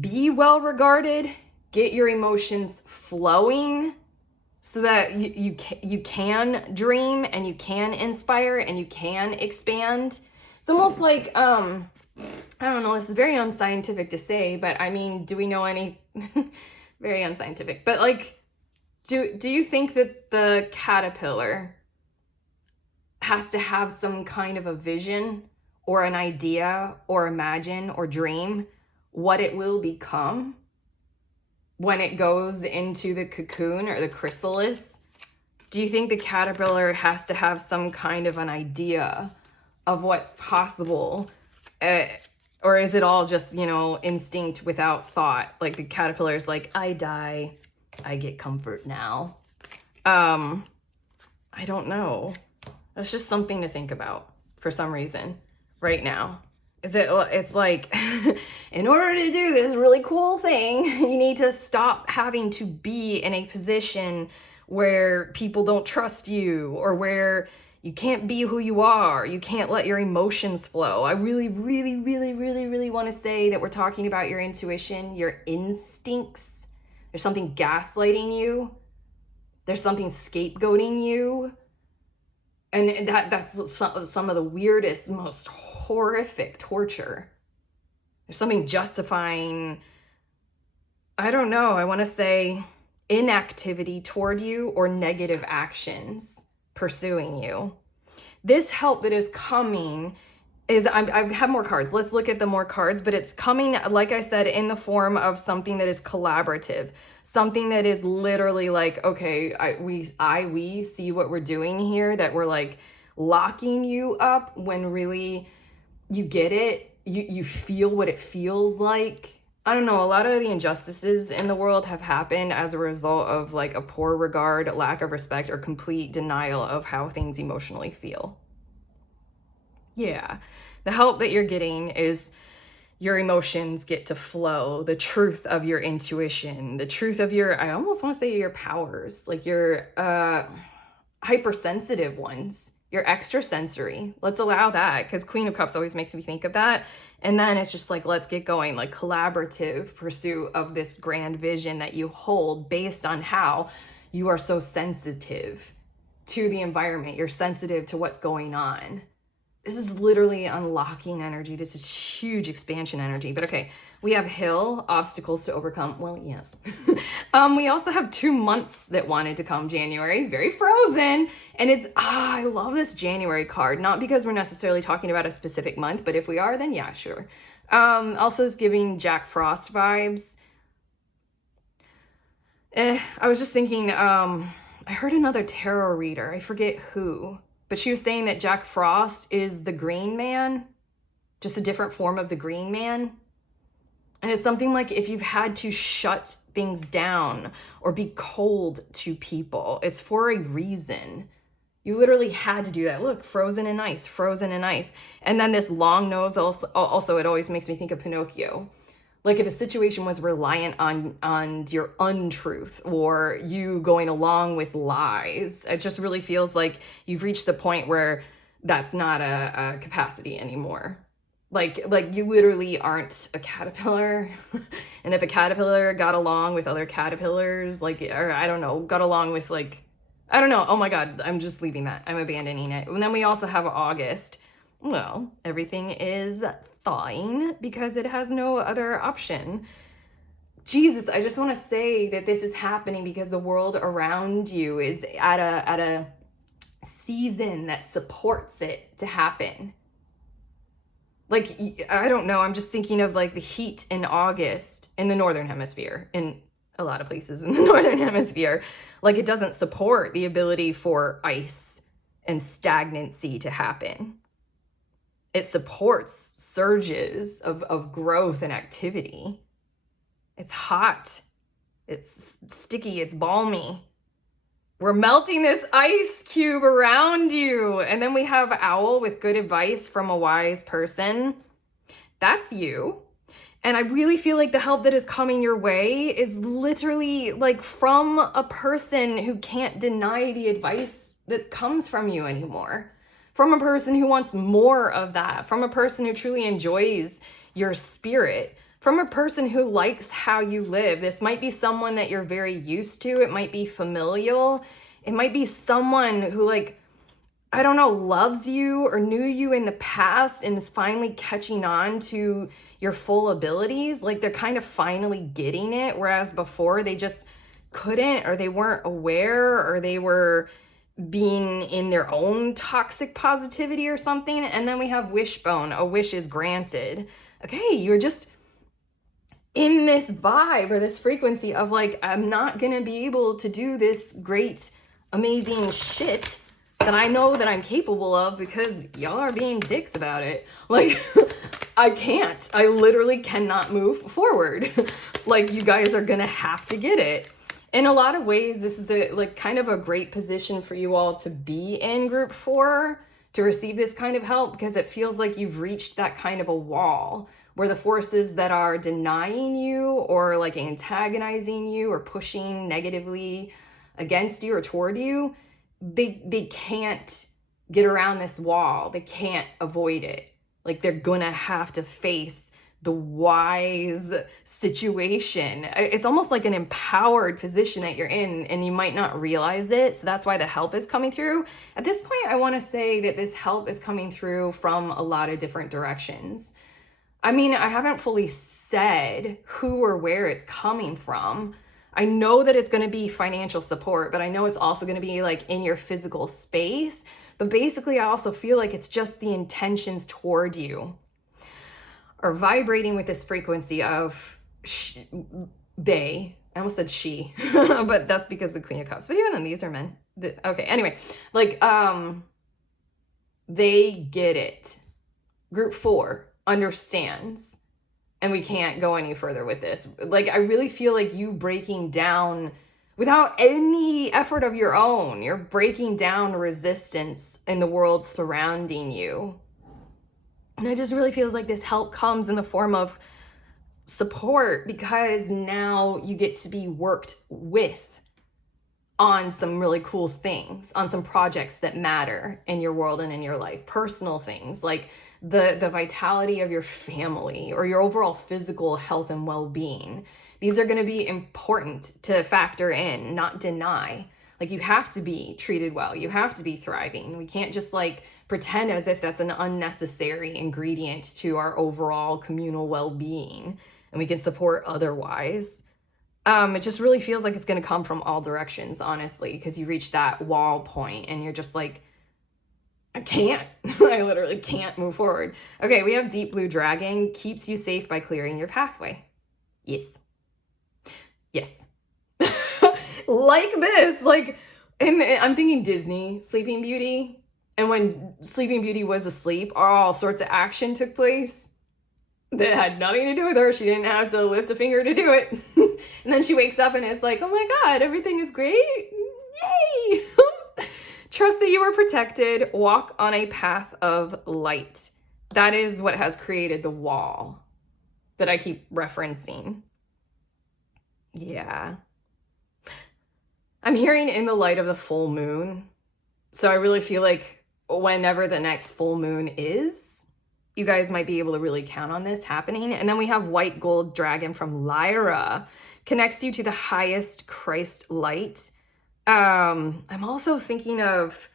be well regarded, get your emotions flowing, so that you can dream and you can inspire and you can expand. It's almost like, I don't know, this is very unscientific to say, but I mean, do we know any, very unscientific, but like, do you think that the caterpillar has to have some kind of a vision or an idea or imagine or dream what it will become when it goes into the cocoon or the chrysalis? Do you think the caterpillar has to have some kind of an idea of what's possible? Or is it all just, you know, instinct without thought? Like the caterpillar is like, I die, I get comfort now. I don't know. That's just something to think about for some reason right now. It's like, in order to do this really cool thing, you need to stop having to be in a position where people don't trust you or where you can't be who you are. You can't let your emotions flow. I really, really, really, really, really want to say that we're talking about your intuition, your instincts. There's something gaslighting you. There's something scapegoating you. And that's some of the weirdest, most horrific torture There's something justifying, I don't know, I want to say inactivity toward you or negative actions pursuing you. This help that is coming is, I have more cards. Let's look at the more cards, but it's coming, like I said, in the form of something that is collaborative, something that is literally like, okay, we see what we're doing here, that we're like locking you up when really you get it. You feel what it feels like. I don't know, a lot of the injustices in the world have happened as a result of like a poor regard, lack of respect, or complete denial of how things emotionally feel. Yeah, the help that you're getting is your emotions get to flow, the truth of your intuition, the truth of your, I almost want to say your powers, like your hypersensitive ones, your extrasensory. Let's allow that, because Queen of Cups always makes me think of that. And then it's just like, let's get going, like collaborative pursuit of this grand vision that you hold based on how you are so sensitive to the environment. You're sensitive to what's going on. This is literally unlocking energy. This is huge expansion energy. But okay, we have hill, obstacles to overcome. Well, yes. We also have 2 months that wanted to come January, very frozen. And it's, I love this January card. Not because we're necessarily talking about a specific month, but if we are, then yeah, sure. Also is giving Jack Frost vibes. I was just thinking, I heard another tarot reader. I forget who. But she was saying that Jack Frost is the Green Man, just a different form of the Green Man. And it's something like if you've had to shut things down or be cold to people, it's for a reason. You literally had to do that. Look, frozen in ice, frozen in ice. And then this long nose also it always makes me think of Pinocchio. Like if a situation was reliant on your untruth or you going along with lies, it just really feels like you've reached the point where that's not a capacity anymore. Like you literally aren't a caterpillar. And if a caterpillar got along with other caterpillars, like, or I don't know, got along with like, I don't know. Oh my God, I'm just leaving that. I'm abandoning it. And then we also have August. Well, everything is fine because it has no other option. Jesus, I just want to say that this is happening because the world around you is at a season that supports it to happen. Like, I don't know, I'm just thinking of like the heat in August in the Northern Hemisphere, in a lot of places in the Northern Hemisphere. Like, it doesn't support the ability for ice and stagnancy to happen. It supports surges of growth and activity. It's hot. It's sticky. It's balmy. We're melting this ice cube around you. And then we have Owl with good advice from a wise person. That's you. And I really feel like the help that is coming your way is literally like from a person who can't deny the advice that comes from you anymore. From a person who wants more of that, from a person who truly enjoys your spirit, from a person who likes how you live. This might be someone that you're very used to. It might be familial. It might be someone who, like, I don't know, loves you or knew you in the past and is finally catching on to your full abilities. Like, they're kind of finally getting it, whereas before they just couldn't, or they weren't aware, or they were being in their own toxic positivity or something. And then we have Wishbone, a wish is granted. Okay, you're just in this vibe or this frequency of like, I'm not gonna be able to do this great, amazing shit that I know that I'm capable of because y'all are being dicks about it. Like, I can't. I literally cannot move forward. Like, you guys are gonna have to get it. In a lot of ways, this is like kind of a great position for you all to be in group 4 to receive this kind of help, because it feels like you've reached that kind of a wall where the forces that are denying you or like antagonizing you or pushing negatively against you or toward you, they can't get around this wall. They can't avoid it. Like, they're gonna have to face the wise situation. It's almost like an empowered position that you're in, and you might not realize it. So that's why the help is coming through. At this point, I want to say that this help is coming through from a lot of different directions. I mean, I haven't fully said who or where it's coming from. I know that it's going to be financial support, but I know it's also going to be like in your physical space. But basically, I also feel like it's just the intentions toward you are vibrating with this frequency of they. I almost said she, but that's because the Queen of Cups. But even then, these are men. Okay, anyway, like, they get it. Group 4 understands, and we can't go any further with this. Like, I really feel like you breaking down without any effort of your own. You're breaking down resistance in the world surrounding you. And it just really feels like this help comes in the form of support, because now you get to be worked with on some really cool things, on some projects that matter in your world and in your life, personal things like the vitality of your family or your overall physical health and well-being. These are going to be important to factor in, not deny. Like, you have to be treated well. You have to be thriving. We can't just like pretend as if that's an unnecessary ingredient to our overall communal well-being and we can support otherwise. It just really feels like it's going to come from all directions, honestly, because you reach that wall point and you're just like, I can't. I literally can't move forward. Okay, we have Deep Blue Dragon. Keeps you safe by clearing your pathway. Yes. Yes. Like this. Like, I'm thinking Disney, Sleeping Beauty. And when Sleeping Beauty was asleep, all sorts of action took place that had nothing to do with her. She didn't have to lift a finger to do it. And then she wakes up and it's like, oh my God, everything is great. Yay. Trust that you are protected. Walk on a path of light. That is what has created the wall that I keep referencing. Yeah. I'm hearing in the light of the full moon. So I really feel like whenever the next full moon is, you guys might be able to really count on this happening. And then we have White Gold Dragon from Lyra. Connects you to the highest Christ light. I'm also thinking of,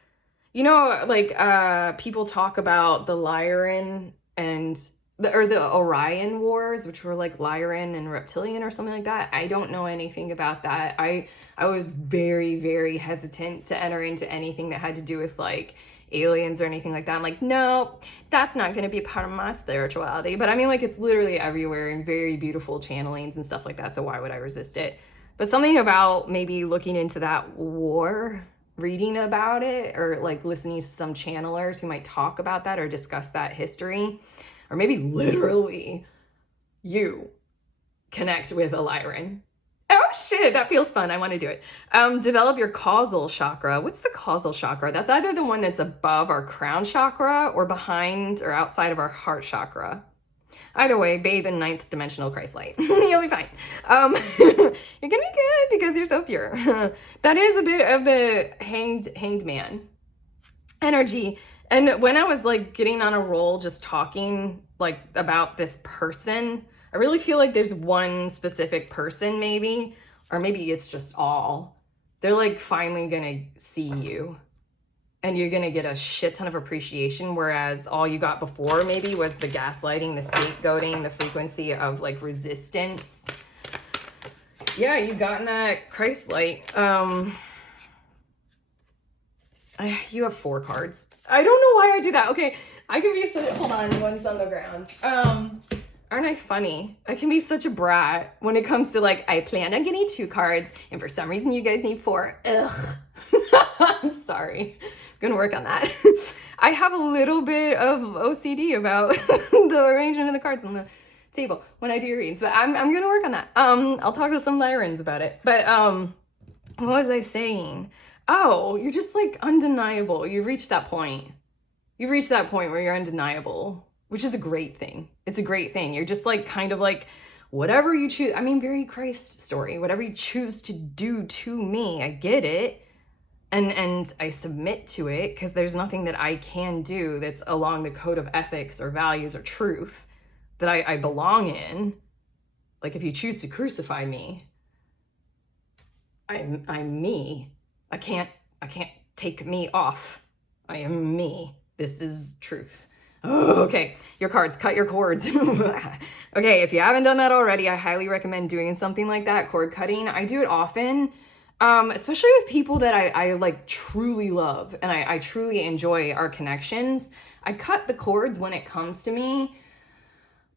you know, like people talk about the Lyran and the Orion Wars, which were like Lyran and Reptilian or something like that. I don't know anything about that. I was very, very hesitant to enter into anything that had to do with like aliens or anything like that. I'm like, no, that's not going to be part of my spirituality. But I mean, like, it's literally everywhere in very beautiful channelings and stuff like that. So why would I resist it? But something about maybe looking into that war, reading about it, or like listening to some channelers who might talk about that or discuss that history, or maybe literally you connect with a Lyran. Oh shit, that feels fun. I want to do it. Develop your causal chakra. What's the causal chakra? That's either the one that's above our crown chakra or behind or outside of our heart chakra. Either way, bathe in 9th dimensional Christ light. You'll be fine. You're gonna be good because you're so pure. That is a bit of the hanged man energy. And when I was like getting on a roll, just talking like about this person, I really feel like there's one specific person maybe, or maybe it's just all. They're like finally gonna see you and you're gonna get a shit ton of appreciation, whereas all you got before maybe was the gaslighting, the scapegoating, the frequency of like resistance. Yeah, you've gotten that Christ light. You have 4 cards. I don't know why I do that. Okay, I can be so, hold on, one's on the ground. Aren't I funny? I can be such a brat when it comes to like, I plan on getting 2 cards, and for some reason you guys need 4. Ugh. I'm sorry. I'm gonna work on that. I have a little bit of OCD about the arrangement of the cards on the table when I do your reads, but I'm gonna work on that. I'll talk to some Lyrans about it. But what was I saying? Oh, you're just like undeniable. You've reached that point. You've reached that point where you're undeniable, which is a great thing. It's a great thing. You're just like kind of like whatever you choose. I mean, very Christ story. Whatever you choose to do to me, I get it. And I submit to it because there's nothing that I can do that's along the code of ethics or values or truth that I belong in. Like if you choose to crucify me, I'm me. I can't take me off. I am me. This is truth. Oh, okay, your cards, cut your cords. Okay, if you haven't done that already, I highly recommend doing something like that, cord cutting. I do it often, especially with people that I like truly love and I truly enjoy our connections. I cut the cords when it comes to me,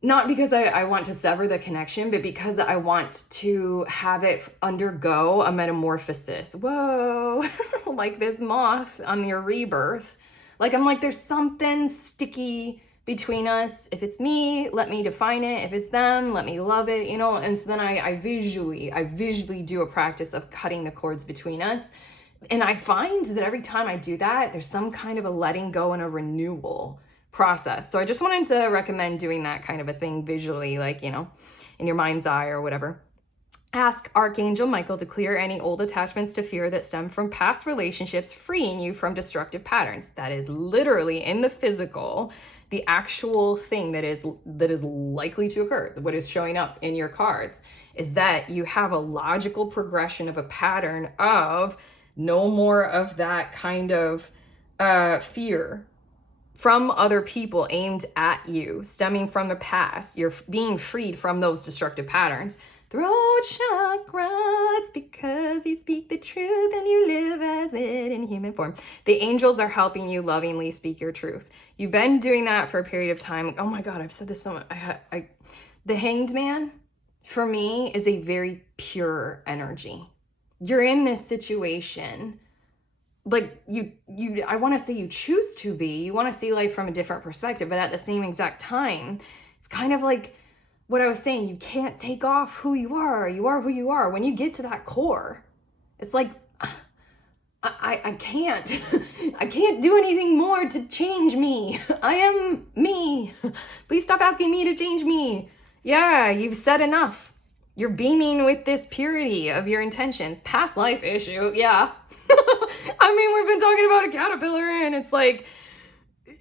not because I want to sever the connection, but because I want to have it undergo a metamorphosis. Whoa, like this moth on your rebirth. Like, I'm like, there's something sticky between us. If it's me, let me define it. If it's them, let me love it, you know? And so then I visually do a practice of cutting the cords between us. And I find that every time I do that, there's some kind of a letting go and a renewal process. So I just wanted to recommend doing that kind of a thing visually, like, you know, in your mind's eye or whatever. Ask Archangel Michael to clear any old attachments to fear that stem from past relationships, freeing you from destructive patterns. That is literally in the physical, the actual thing that is likely to occur. What is showing up in your cards is that you have a logical progression of a pattern of no more of that kind of fear from other people aimed at you, stemming from the past. You're being freed from those destructive patterns. Throat chakra, it's because you speak the truth and you live as it in human form. The angels are helping you lovingly speak your truth. You've been doing that for a period of time. Oh my God, I've said this so much. The Hanged Man, for me, is a very pure energy. You're in this situation, like I want to say you choose to be, you want to see life from a different perspective, but at the same exact time, it's kind of like what I was saying, you can't take off who you are who you are. When you get to that core, it's like, I can't, I can't do anything more to change me. I am me. Please stop asking me to change me. Yeah, you've said enough. You're beaming with this purity of your intentions. Past life issue, yeah. I mean, we've been talking about a caterpillar and it's like,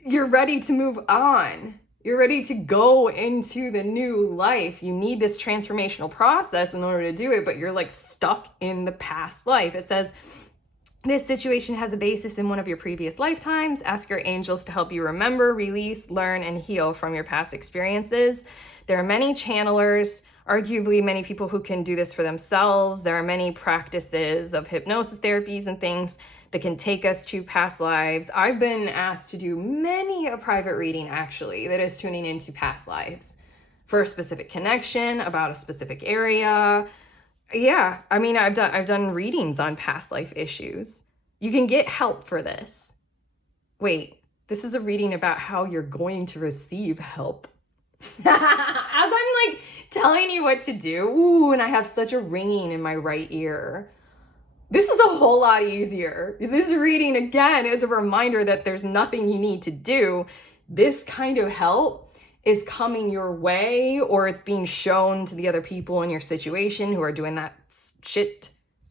you're ready to move on. You're ready to go into the new life. You need this transformational process in order to do it, but you're like stuck in the past life. It says, this situation has a basis in one of your previous lifetimes. Ask your angels to help you remember, release, learn, and heal from your past experiences. There are many channelers, arguably many people who can do this for themselves. There are many practices of hypnosis therapies and things that can take us to past lives. I've been asked to do many a private reading, actually, that is tuning into past lives for a specific connection, about a specific area. Yeah, I mean, I've done readings on past life issues. You can get help for this. Wait, this is a reading about how you're going to receive help. As I'm like telling you what to do, ooh, and I have such a ringing in my right ear. This is a whole lot easier. This reading, again, is a reminder that there's nothing you need to do. This kind of help is coming your way, or it's being shown to the other people in your situation who are doing that shit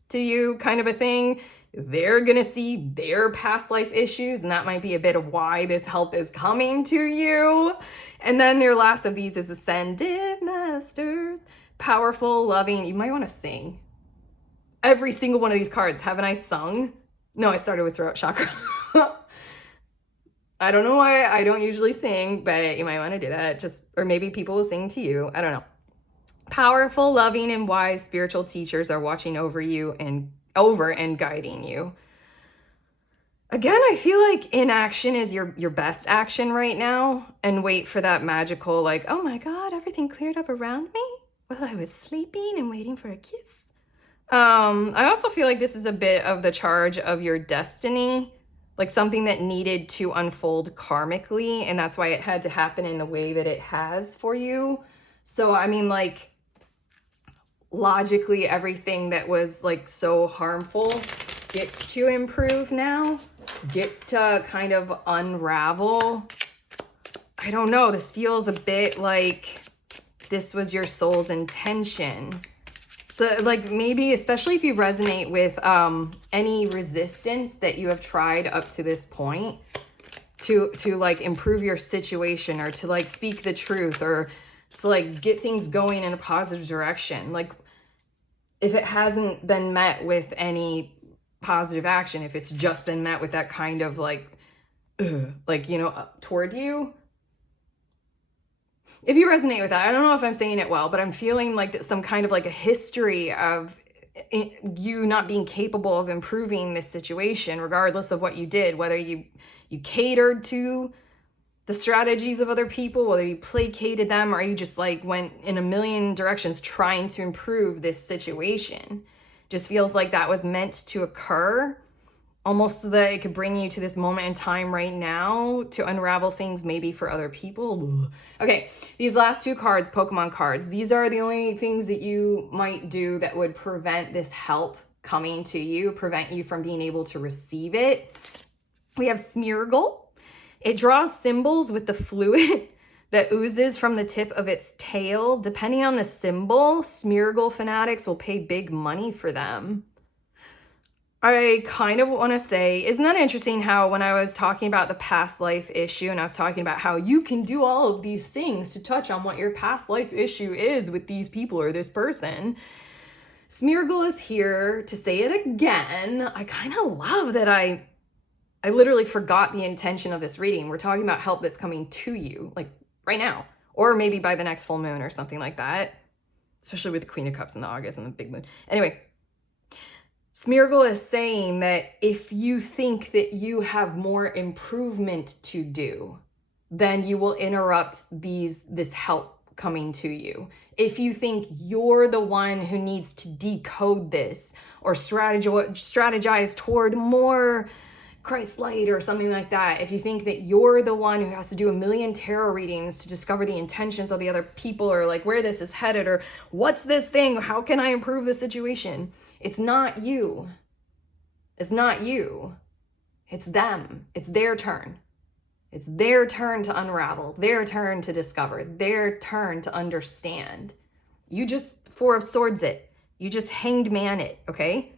to you, kind of a thing. They're going to see their past life issues, and that might be a bit of why this help is coming to you. And then your last of these is Ascended Masters. Powerful, loving. You might want to sing. Every single one of these cards. Haven't I sung? No, I started with throat chakra. I don't know why I don't usually sing, but you might want to do that. Or maybe people will sing to you. I don't know. Powerful, loving, and wise spiritual teachers are watching over you and guiding you. Again, I feel like inaction is your best action right now, and wait for that magical, like, oh my God, everything cleared up around me while I was sleeping and waiting for a kiss. I also feel like this is a bit of the charge of your destiny, like something that needed to unfold karmically, and that's why it had to happen in the way that it has for you. So, I mean, like, logically, everything that was like so harmful gets to improve now, gets to kind of unravel. I don't know, this feels a bit like this was your soul's intention. So like maybe, especially if you resonate with any resistance that you have tried up to this point to like improve your situation, or to like speak the truth, or to like get things going in a positive direction. Like if it hasn't been met with any positive action, if it's just been met with that kind of like, you know, toward you, if you resonate with that, I don't know if I'm saying it well, but I'm feeling like some kind of like a history of you not being capable of improving this situation, regardless of what you did, whether you catered to the strategies of other people, whether you placated them, or you just like went in a million directions trying to improve this situation. Just feels like that was meant to occur, almost so that it could bring you to this moment in time right now to unravel things maybe for other people. Okay, these last two cards, Pokemon cards, these are the only things that you might do that would prevent this help coming to you, prevent you from being able to receive it. We have Smeargle. It draws symbols with the fluid that oozes from the tip of its tail. Depending on the symbol, Smeargle fanatics will pay big money for them. I kind of want to say, isn't that interesting how when I was talking about the past life issue and I was talking about how you can do all of these things to touch on what your past life issue is with these people or this person, Smeargle is here to say it again. I kind of love that I literally forgot the intention of this reading. We're talking about help that's coming to you, like right now, or maybe by the next full moon or something like that, especially with the Queen of Cups in the August and the big moon. Anyway, Smeargle is saying that if you think that you have more improvement to do, then you will interrupt this help coming to you. If you think you're the one who needs to decode this or strategize toward more Christ light or something like that, if you think that you're the one who has to do a million tarot readings to discover the intentions of the other people, or like where this is headed, or what's this thing, how can I improve the situation? It's not you. It's not you. It's them. It's their turn. It's their turn to unravel, their turn to discover, their turn to understand. You just Four of Swords it. You just Hanged Man it, okay?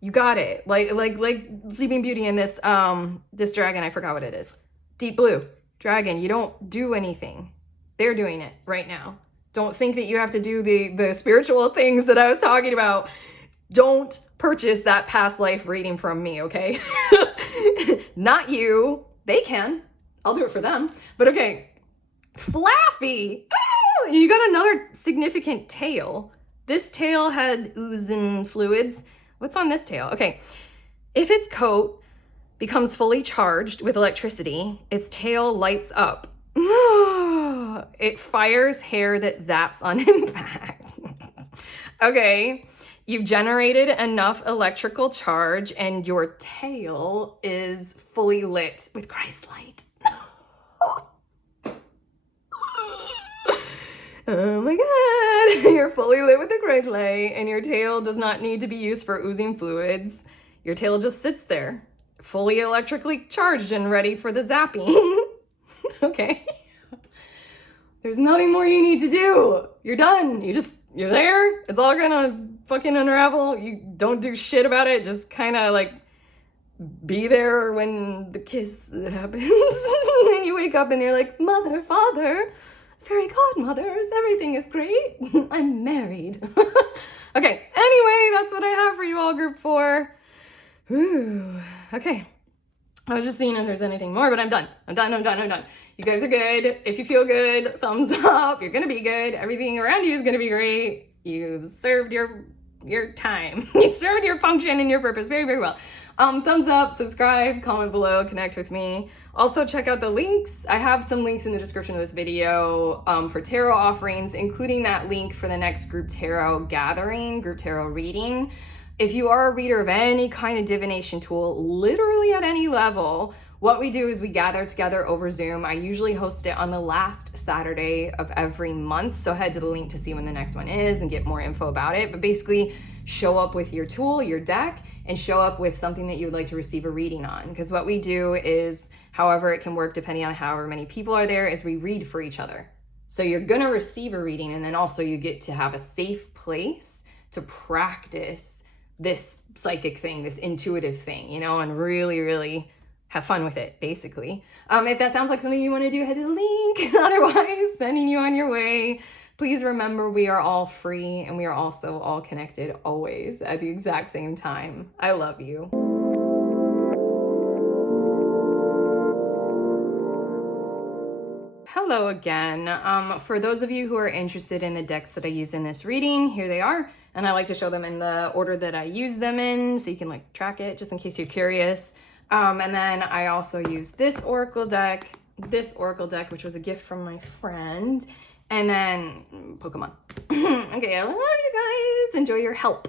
You got it. Like Sleeping Beauty in this dragon, I forgot what it is. Deep Blue Dragon, you don't do anything. They're doing it right now. Don't think that you have to do the spiritual things that I was talking about. Don't purchase that past life reading from me, okay? Not you. They can. I'll do it for them. But okay. Flaffy. Oh, you got another significant tail. This tail had oozing fluids. What's on this tail? Okay. If its coat becomes fully charged with electricity, its tail lights up. It fires hair that zaps on impact. Okay. You've generated enough electrical charge and your tail is fully lit with Christ light. Oh my God, you're fully lit with the Christ light and your tail does not need to be used for oozing fluids. Your tail just sits there, fully electrically charged and ready for the zapping. Okay. There's nothing more you need to do. You're done. You're there. It's all gonna fucking unravel. You don't do shit about it. Just kind of like be there when the kiss happens. And you wake up and you're like, mother, father, fairy godmothers, everything is great. I'm married. Okay, anyway, that's what I have for you all, group 4. Ooh, okay. I was just seeing if there's anything more, but I'm done. I'm done. You guys are good. If you feel good, thumbs up. You're gonna be good. Everything around you is gonna be great. You served your time. You served your function and your purpose very, very well. Thumbs up, subscribe, comment below, connect with me. Also check out the links. I have some links in the description of this video for tarot offerings, including that link for the next group tarot gathering, group tarot reading. If you are a reader of any kind of divination tool, literally at any level, what we do is we gather together over Zoom. I usually host it on the last Saturday of every month. So head to the link to see when the next one is and get more info about it. But basically show up with your tool, your deck, and show up with something that you would like to receive a reading on. Because what we do is, however it can work depending on however many people are there, is we read for each other. So you're gonna receive a reading, and then also you get to have a safe place to practice this psychic thing, this intuitive thing, you know, and really, really have fun with it, basically. If that sounds like something you want to do, head to the link. Otherwise, sending you on your way. Please remember, we are all free and we are also all connected always at the exact same time. I love you. Hello. hello again. For those of you who are interested in the decks that I use in this reading, here they are. And I like to show them in the order that I use them in, so you can like track it just in case you're curious. And then I also use this oracle deck, which was a gift from my friend, and then Pokemon. Okay, I love you guys. Enjoy your help.